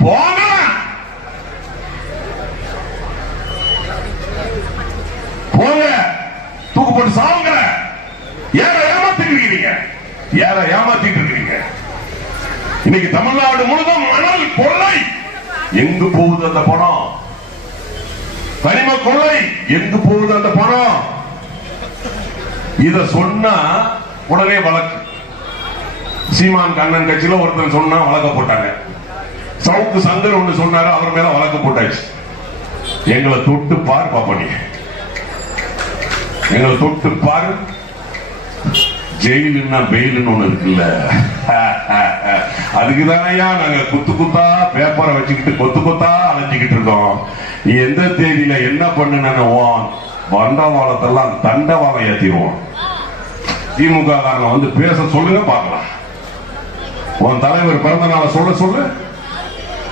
போங்க, போங்க, தூக்கு போட்டு சாவுங்க. ஏற ஏமாத்திட்டு இருக்கிறீங்க, ஏற ஏமாத்திட்டு இருக்கிறீங்க. இன்னைக்கு தமிழ்நாடு முழுதும் மணல் கொள்ளை. எங்கு போகுது அந்த பணம்? கனிம கொள்ளை. எங்கு போகுது அந்த பணம்? இத சொன்னா உடனே வழக்கு. சீமான் கண்ணன் கட்சியில ஒருத்தர் சொன்னா வழக்க போட்டாங்க. சவுக்கு சங்கர் ஒண்ணு சொன்னாரு, அவர் மேல வழக்கு போட்டாச்சு. எங்களை தொட்டு பார் பாப்பா, நீ எங்களை தொட்டு பாரு. ஜெயிலுன்னா பெயிலுன்னு ஒண்ணு இருக்குல்ல, அதுக்குதானையா நாங்க குத்து குத்தா பேப்பரை வச்சுக்கிட்டு கொத்து கொத்தா அலைஞ்சுக்கிட்டு இருக்கோம். நீ எந்த தேதியில என்ன பண்ணுவோம், வண்டவாளத்தெல்லாம் தண்டவாளம் ஏற்றிடுவோம். திமுக காரங்க வந்து பேச சொல்லுங்க பார்க்கலாம். உன் தலைவர் பிறந்த நாளை சொல்ல சொல்லு,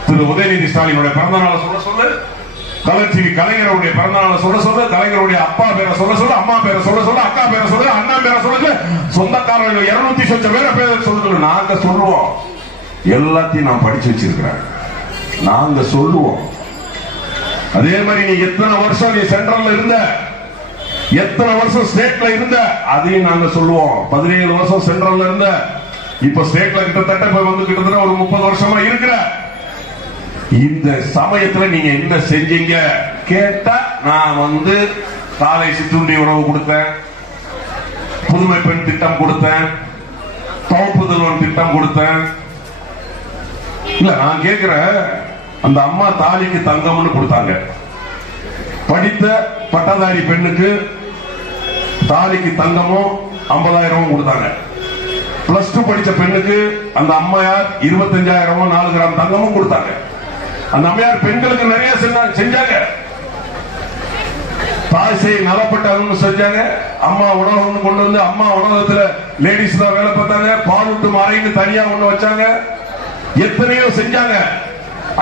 திரு உதயநிதி ஸ்டாலினுடைய பிறந்த நாளை சொல்ல சொல்லு, கலைஞர் கலைஞருடைய பிறந்த நாளை சொல்ல சொல்லு, கலைஞருடைய அப்பா பேரை சொல்ல சொல்லு, அம்மா பேரை சொல்ல சொல்லு, அக்கா பேரை சொல்லு, அண்ணா பேரை சொல்ல, சொந்தக்காரர்கள் 200 சொச்ச பேரை சொல்ல. நாங்க சொல்லுவோம், எல்லாத்தையும் நான் படிச்சு வச்சிருக்கிறேன், நாங்க சொல்லுவோம். அதே மாதிரி நீ எத்தனை வருஷம் நீ சென்ட்ரல்ல இருந்த, எத்தனை வருஷம் ஸ்டேட்ல இருந்த, அதையும் நாங்க சொல்லுவோம். 17 வருஷம் சென்ட்ரல்ல இருந்த, இப்ப ஸ்டேட்ல கிட்டத்தட்ட வந்து கிட்டத்தட்ட ஒரு 30 வருஷமா இருக்கிற. இந்த சமயத்துல நீங்க என்ன செஞ்சீங்க கேட்டா, நான் வந்து காலை சிற்றுண்டி உணவு கொடுத்தேன், புதுமை பெண் திட்டம் கொடுத்தேன், தோப்புதல்வன் திட்டம் கொடுத்தேன். இல்ல நான் கேட்கிறேன், அந்த அம்மா தாலிக்கு தங்கம்னு கொடுத்தாங்க. படித்த பட்டதாரி பெண்ணுக்கு தாலிக்கு தங்கமும் 50,000 கொடுத்தாங்க. பிளஸ் 2 படிச்ச பெண்ணுக்கு அந்த அம்மையார் 25,000 4 கிராம் தங்கமும் கொடுத்தாங்க. அந்த அம்மையார் பெண்களுக்கு நிறைய செஞ்சாங்க. தாய்சை நலப்பட்ட செஞ்சாங்க. அம்மா உணவகம் கொண்டு வந்து, அம்மா உணவகத்துல லேடிஸ் தான் வேலை பார்த்தாங்க. பாலூட்டும் அறைன்னு தனியா ஒண்ணு வச்சாங்க. எத்தனையோ செஞ்சாங்க.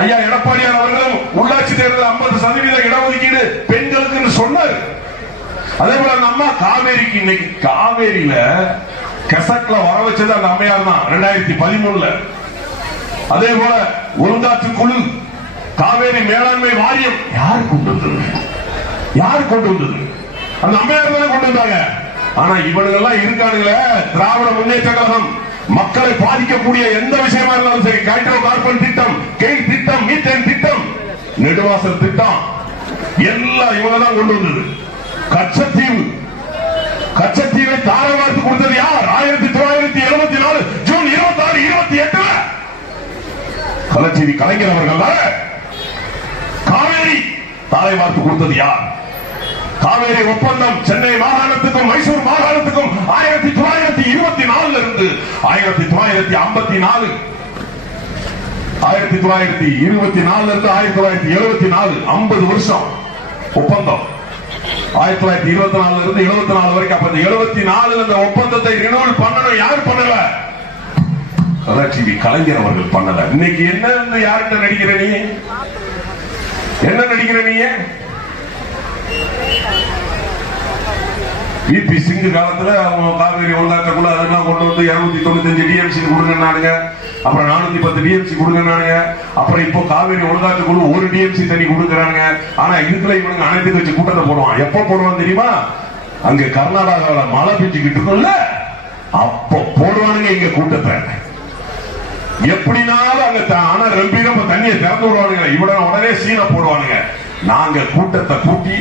ஐயா எடப்பாடியார் அவர்களும் உள்ளாட்சி தேர்தல் 50% இடஒதுக்கீடு பெண்களுக்கு சொன்னார். அதே போல அந்த அம்மா காவேரிக்கு, இன்னைக்கு காவேரியில கசட்ல வர வச்சது அந்த அம்மையார் தான் 2013. அதே போல ஒழுங்காற்று குழு, காவேரி மேலாண்மை வாரியம் யார் கொண்டு வந்தது? யார் கொண்டு வந்தது? அந்த அம்மையார் தானே கொண்டு வந்தாங்க. ஆனா இவனுங்க எல்லாம் இருக்கானுங்களே, திராவிட முன்னேற்ற கழகம் மக்களை பாதிக்கக்கூடிய எந்த விஷயமா இருந்தாலும் சரி, ஹைட்ரோ கார்பன் திட்டம், கெயில் திட்டம், மீத்தேன் திட்டம், நெடுவாசல் திட்டம் எல்லாம் இவங்க தான் கொண்டு வந்தது. கச்சத்தீவை தாரை வார்த்து கொடுத்தது யார்? 1974 ஜூன் 26, 28 கலச்செய்தி கலைஞர் அவர்கள் தான். காவேரி தாரை வார்த்து கொடுத்தது யார்? காவேரி ஒப்பந்தம் சென்னை மாகாணத்துக்கும் மைசூர் மாகாணத்துக்கும் 1924 இருந்து 1954, 1924 இருந்து 1974 50 வருஷம் ஒப்பந்தம். 1924 இருந்து 74 வரைக்கும். அப்ப 74 இந்த ஒப்பந்தத்தை ரினிவல் பண்ணணும். யார் பண்ணல? கலாச்சாரி கலைஞர் அவர்கள் பண்ணல. இன்னைக்கு என்ன யார்கிட்ட நடிக்கிற நீ? என்ன நடிக்கிற நீ? பிபி சிங் காலத்துல அவங்க காவிரி ஒழுங்காற்றக்குள்ள அதெல்லாம் கொண்டு வந்து 295 டிஎம்சி கொடுங்க, அப்புறம் 410 டிஎம்சி கொடுங்க, அப்புறம் இப்போ காவிரி ஒழுங்காற்றுக்குழு 1 டிஎம்சி தண்ணி கொடுக்கறாங்க. ஆனா இதுக்குள்ள இவனுங்க அனைத்து வச்சு கூட்டத்தை போடுவான். எப்ப போடுவான் தெரியுமா? அங்க கர்நாடகாவில் மழை பெஞ்சுக்கிட்டு இருக்குல்ல, அப்ப போடுவானுங்க இங்க கூட்டத்தை. எப்படினாலும் அங்க ஆனா ரெம்பிடம் தண்ணியை திறந்து விடுவானுங்க. இவ்வளவு உடனே சீனை போடுவானுங்க. நாங்க கூட்டத்தை கூட்டி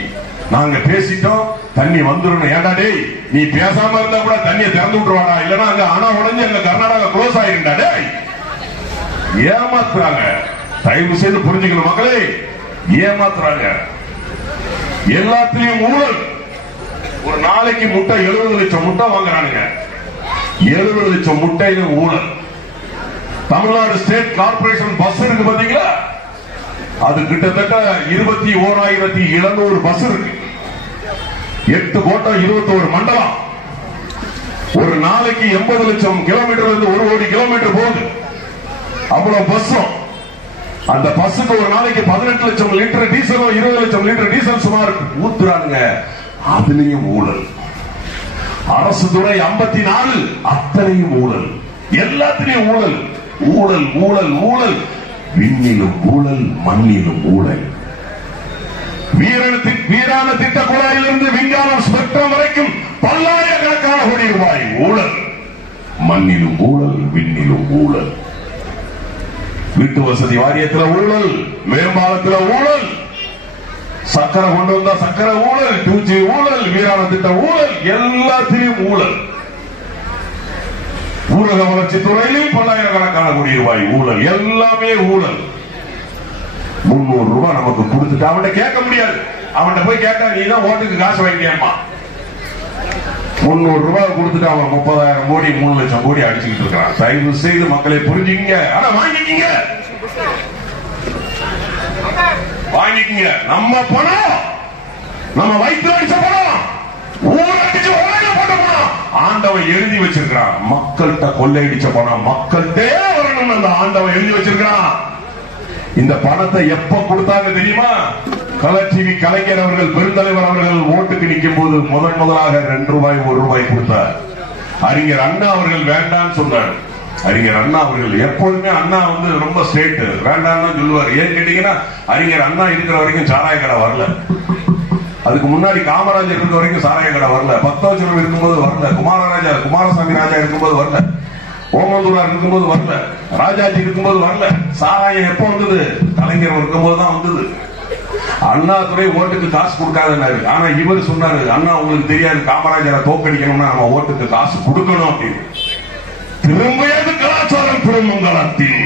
நாங்க பேசிட்டோம், தண்ணி வந்துடும். ஏண்டா டேய், நீ பேசாம இருந்தா கூட தண்ணியை திறந்து விட்டுருவாடா, இல்லன்னா அங்க ஆனா உடஞ்சு அங்க கர்நாடகா க்ளோஸ் ஆயிருந்தா. டேய் ஏமாத்துறாங்க. தயவு செய்து புரிஞ்சுக்கணும் மக்களே, ஏமாத்துறாங்க. எல்லாத்திலையும் ஊழல். ஒரு நாளைக்கு முட்டை 70 லட்சம் முட்டை வாங்குறானுங்க. 70 லட்சம் முட்டையில ஊழல். தமிழ்நாடு ஸ்டேட் கார்பரேஷன் பஸ் இருக்கு பாத்தீங்களா, அது கிட்டத்தட்ட 21,700 பஸ் இருக்கு. 8 கோட்டம், 21 மண்டலம். ஒரு நாளைக்கு 80 லட்சம் கிலோமீட்டர் இருந்து 1 கோடி கிலோமீட்டர் போகுது. அவ்வளவு பஸ்ஸும். அந்த பஸ்ஸுக்கு ஒரு நாளைக்கு 18 லட்சம் லிட்டர் டீசலும் 20 லட்சம் லிட்டர் டீசல் சுமார் ஊத்துறாங்க. அதுலயும் ஊழல். அரசு துறை 54 அத்தனையும் ஊழல். எல்லாத்திலையும் ஊழல், ஊழல், ஊழல், ஊழல். விண்ணிலும் ஊழல், மண்ணிலும் ஊழல். வீரான திட்ட குழாயிலிருந்து விஞ்ஞானம் ஸ்பெக்ட்ரம் வரைக்கும் பல்லாயிரக்கணக்கான கோடி ரூபாய் ஊழல். மண்ணிலும் ஊழல், விண்ணிலும் ஊழல். வீட்டு வசதி வாரியத்தில் ஊழல், மேம்பாலத்தில் ஊழல், சக்கரை கொண்டு வந்தா சக்கரை ஊழல், 2G ஊழல், வீரான திட்ட ஊழல், எல்லாத்திலும் ஊழல். ஊரக வளர்ச்சி துறையிலும் பல்லாயிரக்கணக்கான கோடி ரூபாய் ஊழல். எல்லாமே ஊழல். 300 ரூபாய் நமக்கு கொடுத்துட்டு அவன்கிட்ட கேட்க முடியாது. அவன்கிட்ட போய் கேட்டா நீ தான் ஓட்டுக்கு காசு வாங்கிக்கேமா. 300 ரூபாய் கொடுத்துட்டு அவன் 30,000 கோடி 3 லட்சம் கோடி அடிச்சுக்கிட்டு இருக்கான். தயவு செய்து மக்களை புரிஞ்சுங்க. ஆனா வாங்கிக்கீங்க, வாங்கிக்கீங்க. நம்ம பணம், நம்ம வயிற்று அடிச்ச பணம், ஊரடிச்சு உலக போட்ட பணம் ஆண்டவன் எழுதி வச்சிருக்கான். மக்கள்கிட்ட கொள்ளையடிச்ச பணம் மக்கள்கிட்டே வரணும். அந்த ஆண்டவன் எழுதி வச்சிருக்கான். இந்த பணத்தை எப்ப கொடுத்தாங்க தெரியுமா? கலாச்சாரி கலைஞர் அவர்கள், பெருந்தலைவர் அவர்கள் ஓட்டுக்கு நிற்கும் போது முதலாக 2 ரூபாய் 1 ரூபாய் கொடுத்தார். அறிஞர் அண்ணா அவர்கள் வேண்டான்னு சொன்னார். அறிஞர் அண்ணா அவர்கள் எப்பொழுதுமே அண்ணா ரொம்ப ஸ்ட்ரெயிட், வேண்டாம்னு சொல்லுவார். ஏன் கேட்டீங்கன்னா, அறிஞர் அண்ணா இருக்கிற வரைக்கும் சாராய கடை வரல. அதுக்கு முன்னாடி காமராஜர் இருக்க வரைக்கும் சாராய கடை வரல. பக்தவச்சலம் இருக்கும்போது வரல. குமாரசாமி ராஜா இருக்கும்போது வரல. ஓமந்தூரார் இருக்கும்போது வரல. ராஜாஜி இருக்கும்போது வரல. சாராயம் எப்ப வந்தது? கலைஞர் இருக்கும்போது தான் வந்தது. அண்ணா துறை ஓட்டுக்கு காசு கொடுக்காதனாரு. ஆனா இவர் சொன்னாரு, அண்ணா உங்களுக்கு தெரியாது, காமராஜரை தோக்கடிக்கணும்னா நம்ம ஓட்டுக்கு காசு கொடுக்கணும் அப்படின்னு. திரும்பியது கலாச்சாரம் திருமங்கலத்தில்,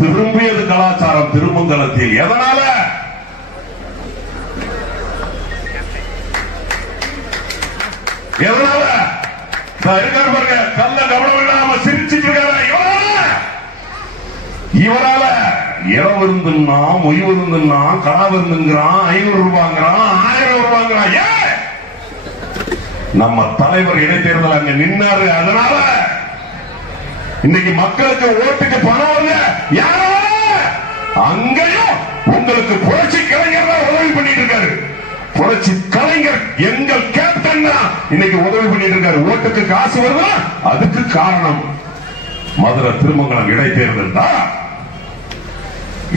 திரும்பியது கலாச்சாரம் திருமங்கலத்தில். எதனால? எதனால? இருக்காரு பாருங்க, கல்ல கவனம் இல்லாம சிரிச்சுட்டு இருக்காரு. இவரால இரவு விருந்துன்னா, மொய் விருந்துன்னா, கடா விருந்துங்கிறான், 500 ரூபாங்கிறான், 1000 ரூபாங்கிறான். ஏன்? நம்ம தலைவர் இடைத்தேர்தல் அங்க நின்னாரு. அதனால இன்னைக்கு மக்களுக்கு ஓட்டுக்கு பணம் இல்ல, யாரோ அங்கேயும் உங்களுக்கு புரட்சி கலைஞர் தான் உதவி பண்ணிட்டு இருக்காரு. புரட்சி கலைஞர் எங்கள் கேப்டன் தான் இன்னைக்கு உதவி பண்ணிட்டு இருக்காரு. ஓட்டுக்கு காசு வருதா, அதுக்கு காரணம் மதுரை திருமங்கலம் இடைத்தேர்தல் தான்.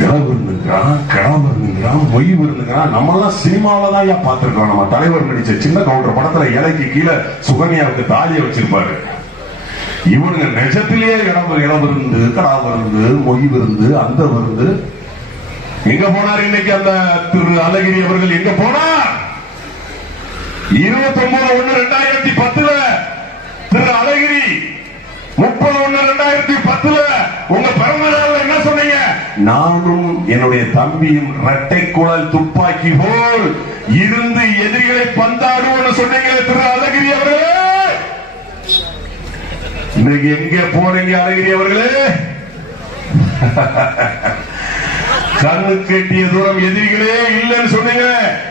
இளவு இருந்துங்கிறான், கிழவு இருந்துங்கிறான், மொய் இருந்துங்கிறான். நம்ம எல்லாம் சினிமாவில தான் பார்த்திருக்கோம். நம்ம தலைவர் நடிச்ச சின்ன கவுண்டர் படத்துல இலைக்கு கீழே சுகன்யாவுக்கு தாலியை வச்சிருப்பாரு. இவனுங்க நிஜத்திலேயே இளவு இருந்து, கிடாவு இருந்து, மொய் இருந்து, அந்த விருந்து. எங்க போனார் இன்னைக்கு அந்த திரு அழகிரி அவர்கள்? எங்க போனார்? 29/1/2010 திரு அழகிரி 30/1/2010 உங்க பிறந்த நாள்ல என்ன சொன்னீங்க? நானும் என்னுடைய தம்பியும் இரட்டை குழல் துப்பாக்கி போல் இருந்து எதிரிகளை பந்தாடுவோம் சொன்னீங்க திரு அழகிரி அவர்களே. இன்னைக்கு எங்க போனீங்க அழகிரி அவர்களே? கண்ணு கட்டிய தூரம் எதிரிகளே இல்லைன்னு சொன்னீங்க.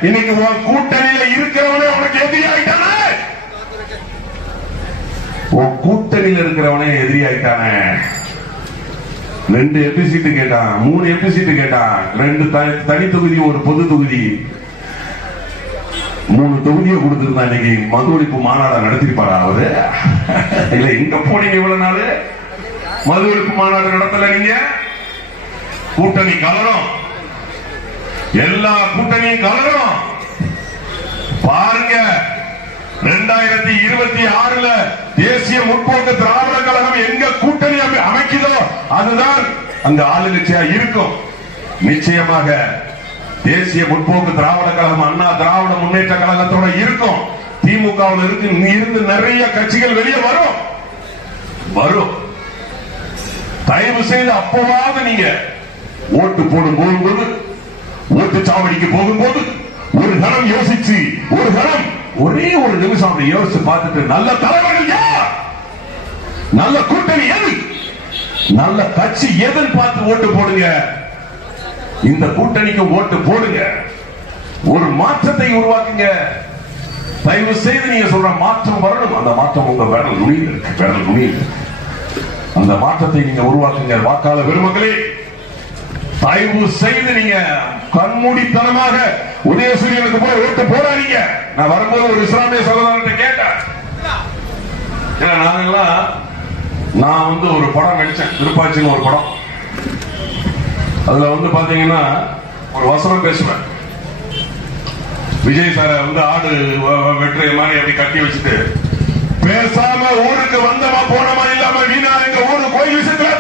இன்னைக்கு உன் கூட்டணியில இருக்கிறவனே உனக்கு எதிரி ஆயிட்டானே. உன் கூட்டணியில் இருக்கிறவனே எதிரி ஆயிட்டானே. 2 எம்பி சீட்டு கேட்டான், 3 எம்பி சீட்டு கேட்டான், 2 தனி தொகுதி, ஒரு பொது தொகுதி, 3 தொகுதியை கொடுத்திருந்தா இன்னைக்கு மது ஒழிப்பு மாநாடு நடத்திருப்பாரா அவரு? இல்ல, எங்க போனீங்க இவ்வளவு நாள்? மது ஒழிப்பு மாநாடு நடத்தல. நீங்க கூட்டணி கலரும், எல்லா கூட்டணியும் கலரும். பாருங்க, 2026 தேசிய முற்போக்கு திராவிட கழகம் எங்க கூட்டணி அமைக்குதோ அதுதான் அங்க ஆளுங்கட்சியா இருக்கும். நிச்சயமாக தேசிய முற்போக்கு திராவிட கழகம் அண்ணா திராவிட முன்னேற்ற கழகத்தோட இருக்கும். திமுகவில் இருந்து நிறைய கட்சிகள் வெளியே வரும். தயவு செய்து அப்போவாவது நீங்க ஓட்டு போடும் போகும்போது, ஓட்டு சாவடிக்கு போகும்போது ஒரு கணம் யோசிச்சு, ஒரு கணம், ஒரே ஒரு நிமிஷம் அப்படி யோசிச்சு பார்த்துட்டு, நல்ல தலைவர்கள் யார், நல்ல கூட்டணி எது, நல்ல கட்சி எதுன்னு பார்த்து ஓட்டு போடுங்க. இந்த கூட்டணிக்கு ஓட்டு போடுங்க. ஒரு மாற்றத்தை உருவாக்குங்க. தயவு செய்து நீங்க சொல்ற மாற்றம் வரணும். அந்த மாற்றம் உங்க விரல் நுனியில் இருக்கு. அந்த மாற்றத்தை நீங்க உருவாக்குங்க. வாக்காளர் பெருமக்களே, தயவு செய்து நீங்க கண்மூடித்தனமாக உதயசூரியனுக்கு போய் ஓட்டு போடாதீங்க. நான் வரும்போது ஒரு இஸ்லாமிய சகோதரர்கிட்ட கேட்டேன். நான் ஒரு படம் நடிச்சேன், திருப்பாச்சின்னு ஒரு படம். அதுல பாத்தீங்கன்னா ஒரு வசனம் பேசுவேன். விஜய் சார ஆடு வெட்டுற மாதிரி அப்படி கட்டி வச்சுட்டு, பேசாம ஊருக்கு வந்தமா போனமா இல்லாம வீணா எங்க ஊரு கோயில் விஷயத்துல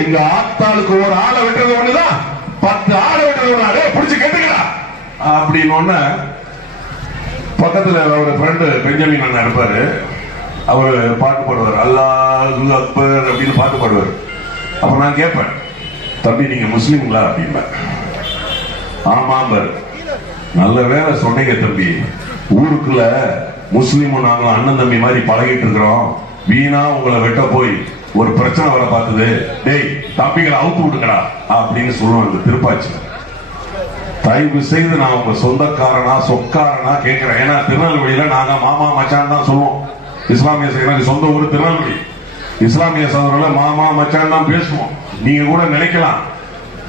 எங்க ஆத்தாளுக்கு ஒரு ஆளை வெட்டுறது ஒண்ணுதான், 10 ஆளை வெட்டுறது ஒண்ணு புடிச்சு கேட்டுக்கா அப்படின்னு ஒண்ணு. பக்கத்துல ஒரு ஃப்ரெண்டு பெஞ்சமின் அண்ணா இருப்பாரு. அவரு பாட்டு பாடுவார், அல்லாஹு அக்பர் அப்படின்னு பாட்டு பாடுவார். அப்ப நான் கேட்பேன், தம்பி நீங்க முஸ்லீம்களா அப்படின்னா, ஆமாம்பர். நல்ல வேலை சொன்னீங்க தம்பி, ஊருக்குள்ள முஸ்லீமும் நாங்களும் அண்ணன் தம்பி மாதிரி பழகிட்டு இருக்கிறோம். வீணா உங்களை வெட்ட போய் ஒரு பிரச்சனை வர பார்த்தது, டேய் தம்பிகளை அவுத்து விட்டுக்கடா அப்படின்னு சொல்லுவாங்க திருப்பாச்சி. தயவு செய்து நான் உங்க சொந்தக்காரனா சொக்காரனா கேட்கிறேன். ஏன்னா திருநெல்வேலியில நாங்க மாமா மச்சான் தான் சொல்லுவோம். இஸ்லாமிய எனக்கு சொந்த ஊர் திருநெல்வேலி. இஸ்லாமிய சகோதரர்களை மாமா மச்சான் தான் பேசுவோம். நீங்க கூட நினைக்கலாம்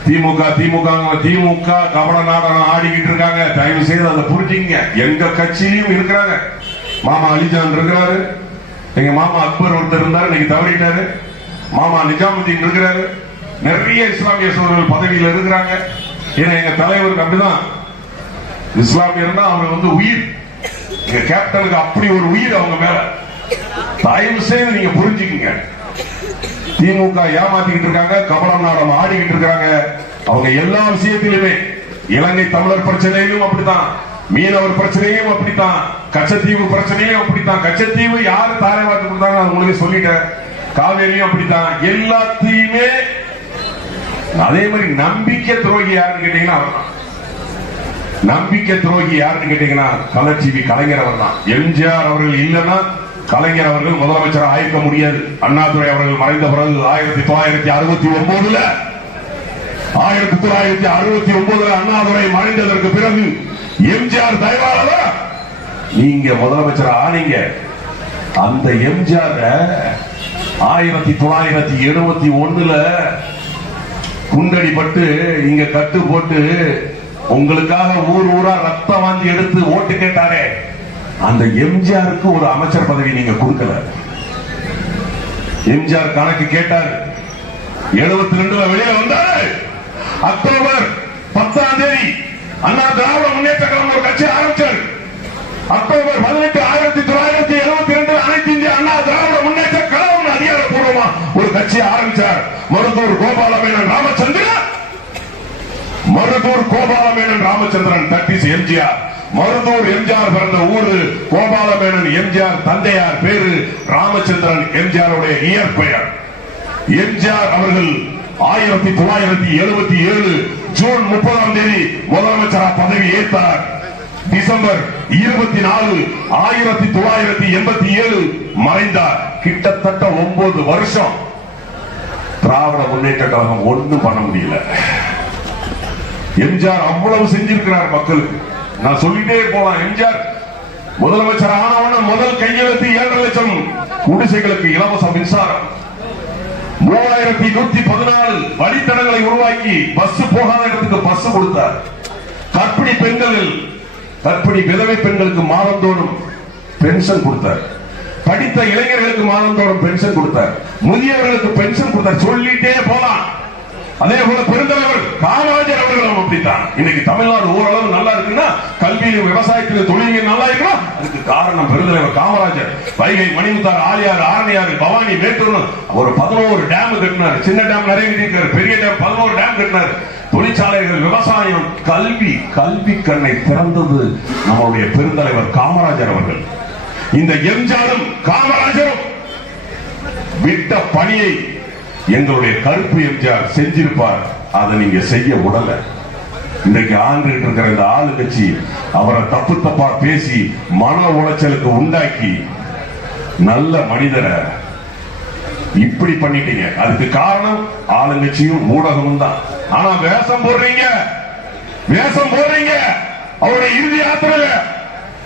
திமுக கபட நாடகம் ஆடிக்கிட்டு இருக்காங்க. தயவு செய்து அதை புரிஞ்சுங்க. எங்க கட்சியிலும் இருக்கிறாங்க. மாமா அலிஜான் இருக்கிறாரு, எங்க மாமா அக்பர் ஒருத்தர் இருந்தாரு, இன்னைக்கு தவறிட்டாரு. மாமா நிஜாமுதீன் இருக்கிறாரு. நிறைய இஸ்லாமிய சகோதரர்கள் பதவியில் இருக்கிறாங்க. ஏன்னா எங்க தலைவருக்கு அப்படிதான், இஸ்லாமியர்னா அவர் உயிர். எங்க கேப்டனுக்கு அப்படி ஒரு உயிர் அவங்க மேல. தயவு செய்து நீங்க புரிஞ்சுக்கீங்க. திமுக ஏமாத்திக்கிட்டு இருக்காங்க, கபடம் நாடகம் ஆடிக்கிட்டு இருக்காங்க. அவங்க எல்லா விஷயத்திலுமே, இலங்கை தமிழர் பிரச்சனையிலும் அப்படித்தான், மீனவர் பிரச்சனையும் அப்படித்தான், கச்சத்தீவு பிரச்சனையும் அப்படித்தான். கச்சத்தீவு யாரு தாரை வார்த்து கொடுத்தாங்க அது உங்களுக்கு சொல்லிட்டேன். காவேரியும் அப்படித்தான். எல்லாத்தையுமே அதே மாதிரி நம்பிக்கை துரோகி யாருன்னு கேட்டீங்கன்னா அவர்தான். நம்பிக்கை துரோகி யாருன்னு கேட்டீங்கன்னா கலர்ஜீவி கலைஞர் அவர் தான். எம்ஜிஆர் அவர்கள் இல்லைன்னா கலைஞர் அவர்கள் முதலமைச்சர் ஆயிருக்க முடியாது. அண்ணாதுரை அவர்கள் மறைந்த பிறகு 1969 அண்ணாதுரை மறைந்ததற்கு பிறகு எம்ஜிஆர் தயவாளர் நீங்க முதலமைச்சர் ஆனீங்க. அந்த எம்ஜிஆர் 1971 குண்டடிப்பட்டு இங்க கட்டு போட்டு உங்களுக்காக ஊர் ஊரா ரத்தம் வாங்கி எடுத்து ஓட்டு கேட்டாரே, அந்த எம்ஜிஆருக்கு ஒரு அமைச்சர் பதவி நீங்க கொடுக்கல. எம்ஜிஆர் கணக்கு கேட்டார். 72 வெளியில வந்தாரு. அக்டோபர் 10 அண்ணா திராவிட முன்னேற்ற கழகம் ஒரு கட்சி ஆரம்பிச்சார். அக்டோபர் 18 1972 அனைத்து இந்திய அண்ணா திராவிட முன்னேற்ற கழகம் அதிகாரப்பூர்வமா ஒரு கட்சி ஆரம்பிச்சார். மருதூர் கோபாலமேனன் ராமச்சந்திரன் தட்டிஸ் எம்ஜிஆர். மருதூர் எம்ஜிஆர் பிறந்த ஊரு, கோபாலமேனன் எம்ஜிஆர் தந்தையார் பேரு ராமச்சந்திரன் எம்ஜிஆருடைய இயற்பெயர். எம்ஜிஆர் அவர்கள் 1977 ஜூன் 30 முதலமைச்சரா பதவி ஏற்றார். டிசம்பர் 24 1987 மறைந்தார். கிட்டத்தட்ட 9 வருஷம் திராவிட முன்னேற்ற கழகம் ஒண்ணும் பண்ண முடியல. எம்ஜிஆர் அவ்வளவு செஞ்சிருக்கிறார் மக்களுக்கு. நான் சொல்லிட்டே போலாம். எம்ஜிஆர் முதலமைச்சர் ஆனவன முதல் கையெழுத்து 7.5 லட்சம் குடிசைகளுக்கு இலவச மின்சாரம், 3114 வழித்தடங்களை உருவாக்கி பஸ் போகாத இடத்துக்கு பஸ் கொடுத்தார். கர்ப்பிணி விதவை பெண்களுக்கு மாதந்தோறும் பென்ஷன் கொடுத்தார். படித்த இளைஞர்களுக்கு மாதந்தோறும் பென்ஷன் கொடுத்தார். முதியவர்களுக்கு பென்ஷன் கொடுத்தார். சொல்லிட்டே போலாம். அதே போல பெருந்தலைவர் காமராஜர் அவர்களும் அப்படித்தான். இன்னைக்கு தமிழ்நாடு ஓரளவு நல்லா இருக்குன்னா, கல்வியிலும் விவசாயத்திலும் தொழிலும் நல்லா இருக்குன்னா அதுக்கு காரணம் பெருந்தலைவர் காமராஜர். வைகை, மணிமுத்தாறு, ஆலியாறு, ஆரணியாறு, பவானி, மேட்டூர் ஒரு 11 டேம் கட்டினார். சின்ன டேம் நிறைய கட்டிருக்காரு. பெரிய டேம் 11 டேம் கட்டினார். தொழிற்சாலைகள், விவசாயம், கல்வி கண்ணை திறந்தது நம்முடைய பெருந்தலைவர் காமராஜர் அவர்கள். இந்த எம்ஜிஆரும் காமராஜரும் விட்ட பணியை எங்களுடைய கருப்பு எம்ஜிஆர் செஞ்சிருப்பார். அதை நீங்க செய்ய உடல. இன்றைக்கு ஆண்டுகிட்டு இருக்கிற இந்த ஆளுங்கட்சி அவரை தப்பா பேசி மன உளைச்சலுக்கு உண்டாக்கி நல்ல மனிதரை இப்படி பண்ணிட்டீங்க. அதுக்கு காரணம் ஆளுங்கட்சியும் ஊடகமும் தான். ஆனா வேஷம் போடுறீங்க. அவருடைய இறுதி யாத்திரையில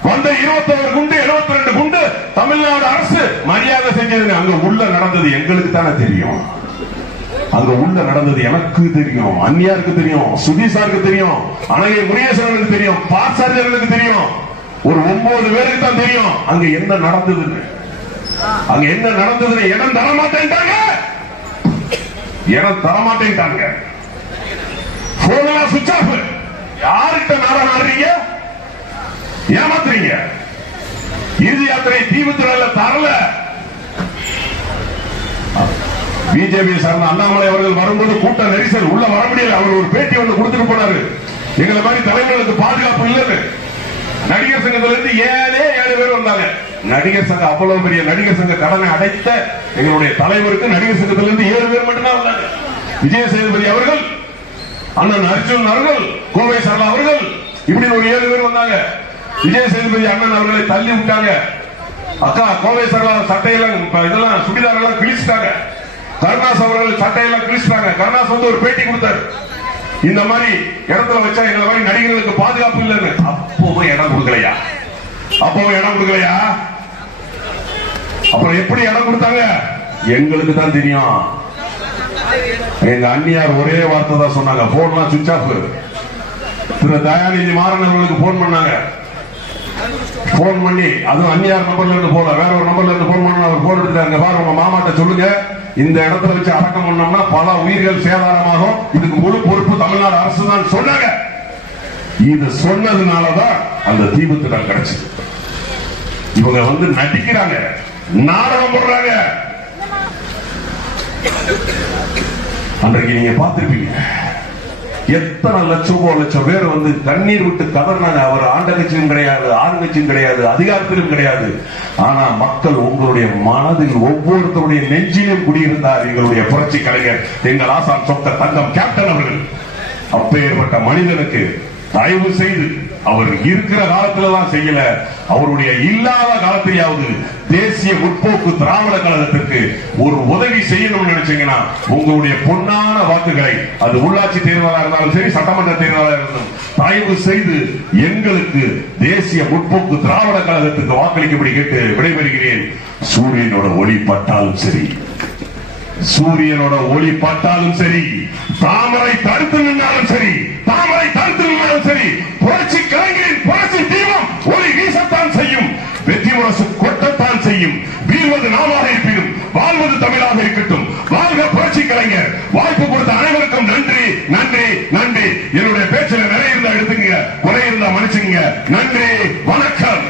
வந்த 21 குண்டு 72 குண்டு தமிழ்நாடு அரசு மரியாதை செஞ்சது. அங்க உள்ள நடந்தது எங்களுக்கு தானே தெரியும். அங்க உள்ள நடந்தது எனக்கு தெரியும், அந்நியாருக்கு தெரியும், சுதீஷாருக்கு தெரியும், அனகை முனியேஸ்வரனுக்கு தெரியும், பாசாரியர்களுக்கு தெரியும். ஒரு 9 பேருக்கு தான் தெரியும் அங்க என்ன நடந்ததுன்னு. இடம் தரமாட்டேன்ட்டாங்க. போன்லாம் சுவிட்ச் ஆஃப். யார்கிட்ட நாடகம் ஆடுறீங்க? ஏமாத்துறீங்க. இறுதி யாத்திரை தீவுத்திரல தரல. பிஜேபி சார்ந்த அண்ணாமலை அவர்கள் வரும்போது கூட்ட நெரிசல், உள்ள வர முடியல. அவர் ஒரு பேட்டி ஒன்று கொடுத்துட்டு போனாரு. எங்களை மாதிரி தலைவர்களுக்கு பாதுகாப்பு இல்லைன்னு. நடிகர் சங்கத்துல இருந்து 7 பேர் வந்தாங்க. நடிகர் சங்கம் அவ்வளவு பெரிய நடிகர் சங்க கடனை அடைத்த எங்களுடைய தலைவருக்கு நடிகர் சங்கத்திலிருந்து 7 பேர் மட்டும்தான் வந்தாங்க. விஜய் சேதுபதி அவர்கள், அண்ணன் அர்ஜுன் அவர்கள், கோவை சரளா அவர்கள், இப்படி ஒரு 7 பேர் வந்தாங்க. விஜய் சேதுபதி அண்ணன் அவர்களை தள்ளி விட்டாங்க. அக்கா கோவை சரளா சட்டையெல்லாம் இதெல்லாம் சுடிதார் எல்லாம் கிழிச்சிட்டாங்க. கருணாஸ் அவர்கள் சட்டையெல்லாம் கிழிச்சிட்டாங்க. கருணாஸ் வந்து ஒரு பேட்டி கொடுத்தாரு. இந்த மாதிரி இடத்துல வச்சா எங்களை மாதிரி நடிகர்களுக்கு பாதுகாப்பு இல்லைன்னு. அப்பவும் இடம் கொடுக்கலையா? அப்புறம் எப்படி இடம் கொடுத்தாங்க எங்களுக்கு தான் தெரியும். எங்க அண்ணியார் ஒரே வார்த்தை தான் சொன்னாங்க. போன்லாம் சுவிட்ச் ஆஃப். திரு தயாநிதி மாறன் அவர்களுக்கு போன் பண்ணாங்க. போன் பண்ணி, அதுவும் அந்நியார் நம்பர்ல இருந்து போல, வேற ஒரு நம்பர்ல இருந்து போன் பண்ண அவர் போன் எடுத்தாங்க. பாருங்க, உங்க மாமாட்ட சொல்லுங்க, இந்த இடத்துல வச்சு அடக்கம் பண்ணோம்னா பல உயிர்கள் சேதாரமாகும். இதுக்கு முழு பொறுப்பு தமிழ்நாடு அரசு தான் சொன்னாங்க. இது சொன்னதுனாலதான் அந்த தீபத்திடம் கிடைச்சது. இவங்க வந்து நடிக்கிறாங்க, நாடகம் போடுறாங்க. அன்றைக்கு நீங்க பார்த்திருப்பீங்க, எத்தனை லட்சம் பேர் வந்து கண்ணீர் விட்டு கதறினாங்க. அவர் ஆண்ட கட்சியும் கிடையாது, ஆளுங்கட்சியும் கிடையாது, அதிகாரத்திலும் கிடையாது. ஆனா மக்கள் உங்களுடைய மனதில் ஒவ்வொருத்தருடைய நெஞ்சிலும் குடியிருந்தார். எங்களுடைய புரட்சி கலைஞர், எங்கள் ஆசான் சொக்க தங்கம் கேப்டன் அவர்கள். அப்பேற்பட்ட மனிதனுக்கு தயவு செய்து அவர் இருக்கிற காலத்துல தான் செய்யல, அவருடைய இல்லாத காலத்திலேயாவது தேசிய முற்போக்கு திராவிட கழகத்திற்கு ஒரு உதவி செய்யணும்னு நினைச்சீங்கன்னா உங்களுடைய பொன்னான வாக்குகளை, அது உள்ளாட்சி தேர்தலாக இருந்தாலும் சரி, சட்டமன்ற தேர்தலாக இருந்தாலும், தயவு செய்து எங்களுக்கு தேசிய முற்போக்கு திராவிட கழகத்துக்கு வாக்களிக்கும்படி கேட்டு விடைபெறுகிறேன். சூரியனோட ஒளி பட்டாலும் சரி, சூரியனோட ஒளி பட்டாலும் சரி, தாமரை தடுத்து நின்றாலும் சரி, தாமரை தடுத்து நின்றாலும் சரி, புரட்சி கலைஞரின் புரட்சி தீபம் ஒளி வீசத்தான் செய்யும், வெற்றி முரசு கொட்டத்தான் செய்யும். வீழ்வது நாமாக இருப்பினும் வாழ்வது தமிழாக இருக்கட்டும். வாழ்க புரட்சி கலைஞர். வாய்ப்பு கொடுத்த அனைவருக்கும் நன்றி, நன்றி, நன்றி. என்னுடைய பேச்சில நிறைய இருந்தா எடுத்துங்க, குறை இருந்தா மன்னிச்சுங்க. நன்றி, வணக்கம்.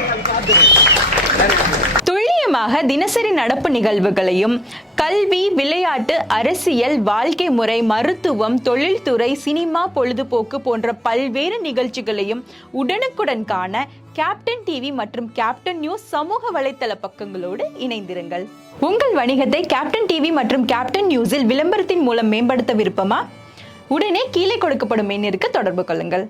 துல்லியமாக தினசரி நடப்பு நிகழ்வுகளையும் கல்வி, விளையாட்டு, அரசியல், வாழ்க்கை முறை, மருத்துவம், தொழில்துறை, சினிமா, பொழுதுபோக்கு போன்ற பல்வேறு நிகழ்ச்சிகளையும் உடனுக்குடன் காண கேப்டன் டிவி மற்றும் கேப்டன் நியூஸ் சமூக வலைத்தள பக்கங்களோடு இணைந்திருங்கள். உங்கள் வணிகத்தை கேப்டன் டிவி மற்றும் கேப்டன் நியூஸில் விளம்பரத்தின் மூலம் மேம்படுத்த விருப்பமா? உடனே கீழே கொடுக்கப்படும் எண்ணிற்கு தொடர்பு கொள்ளுங்கள்.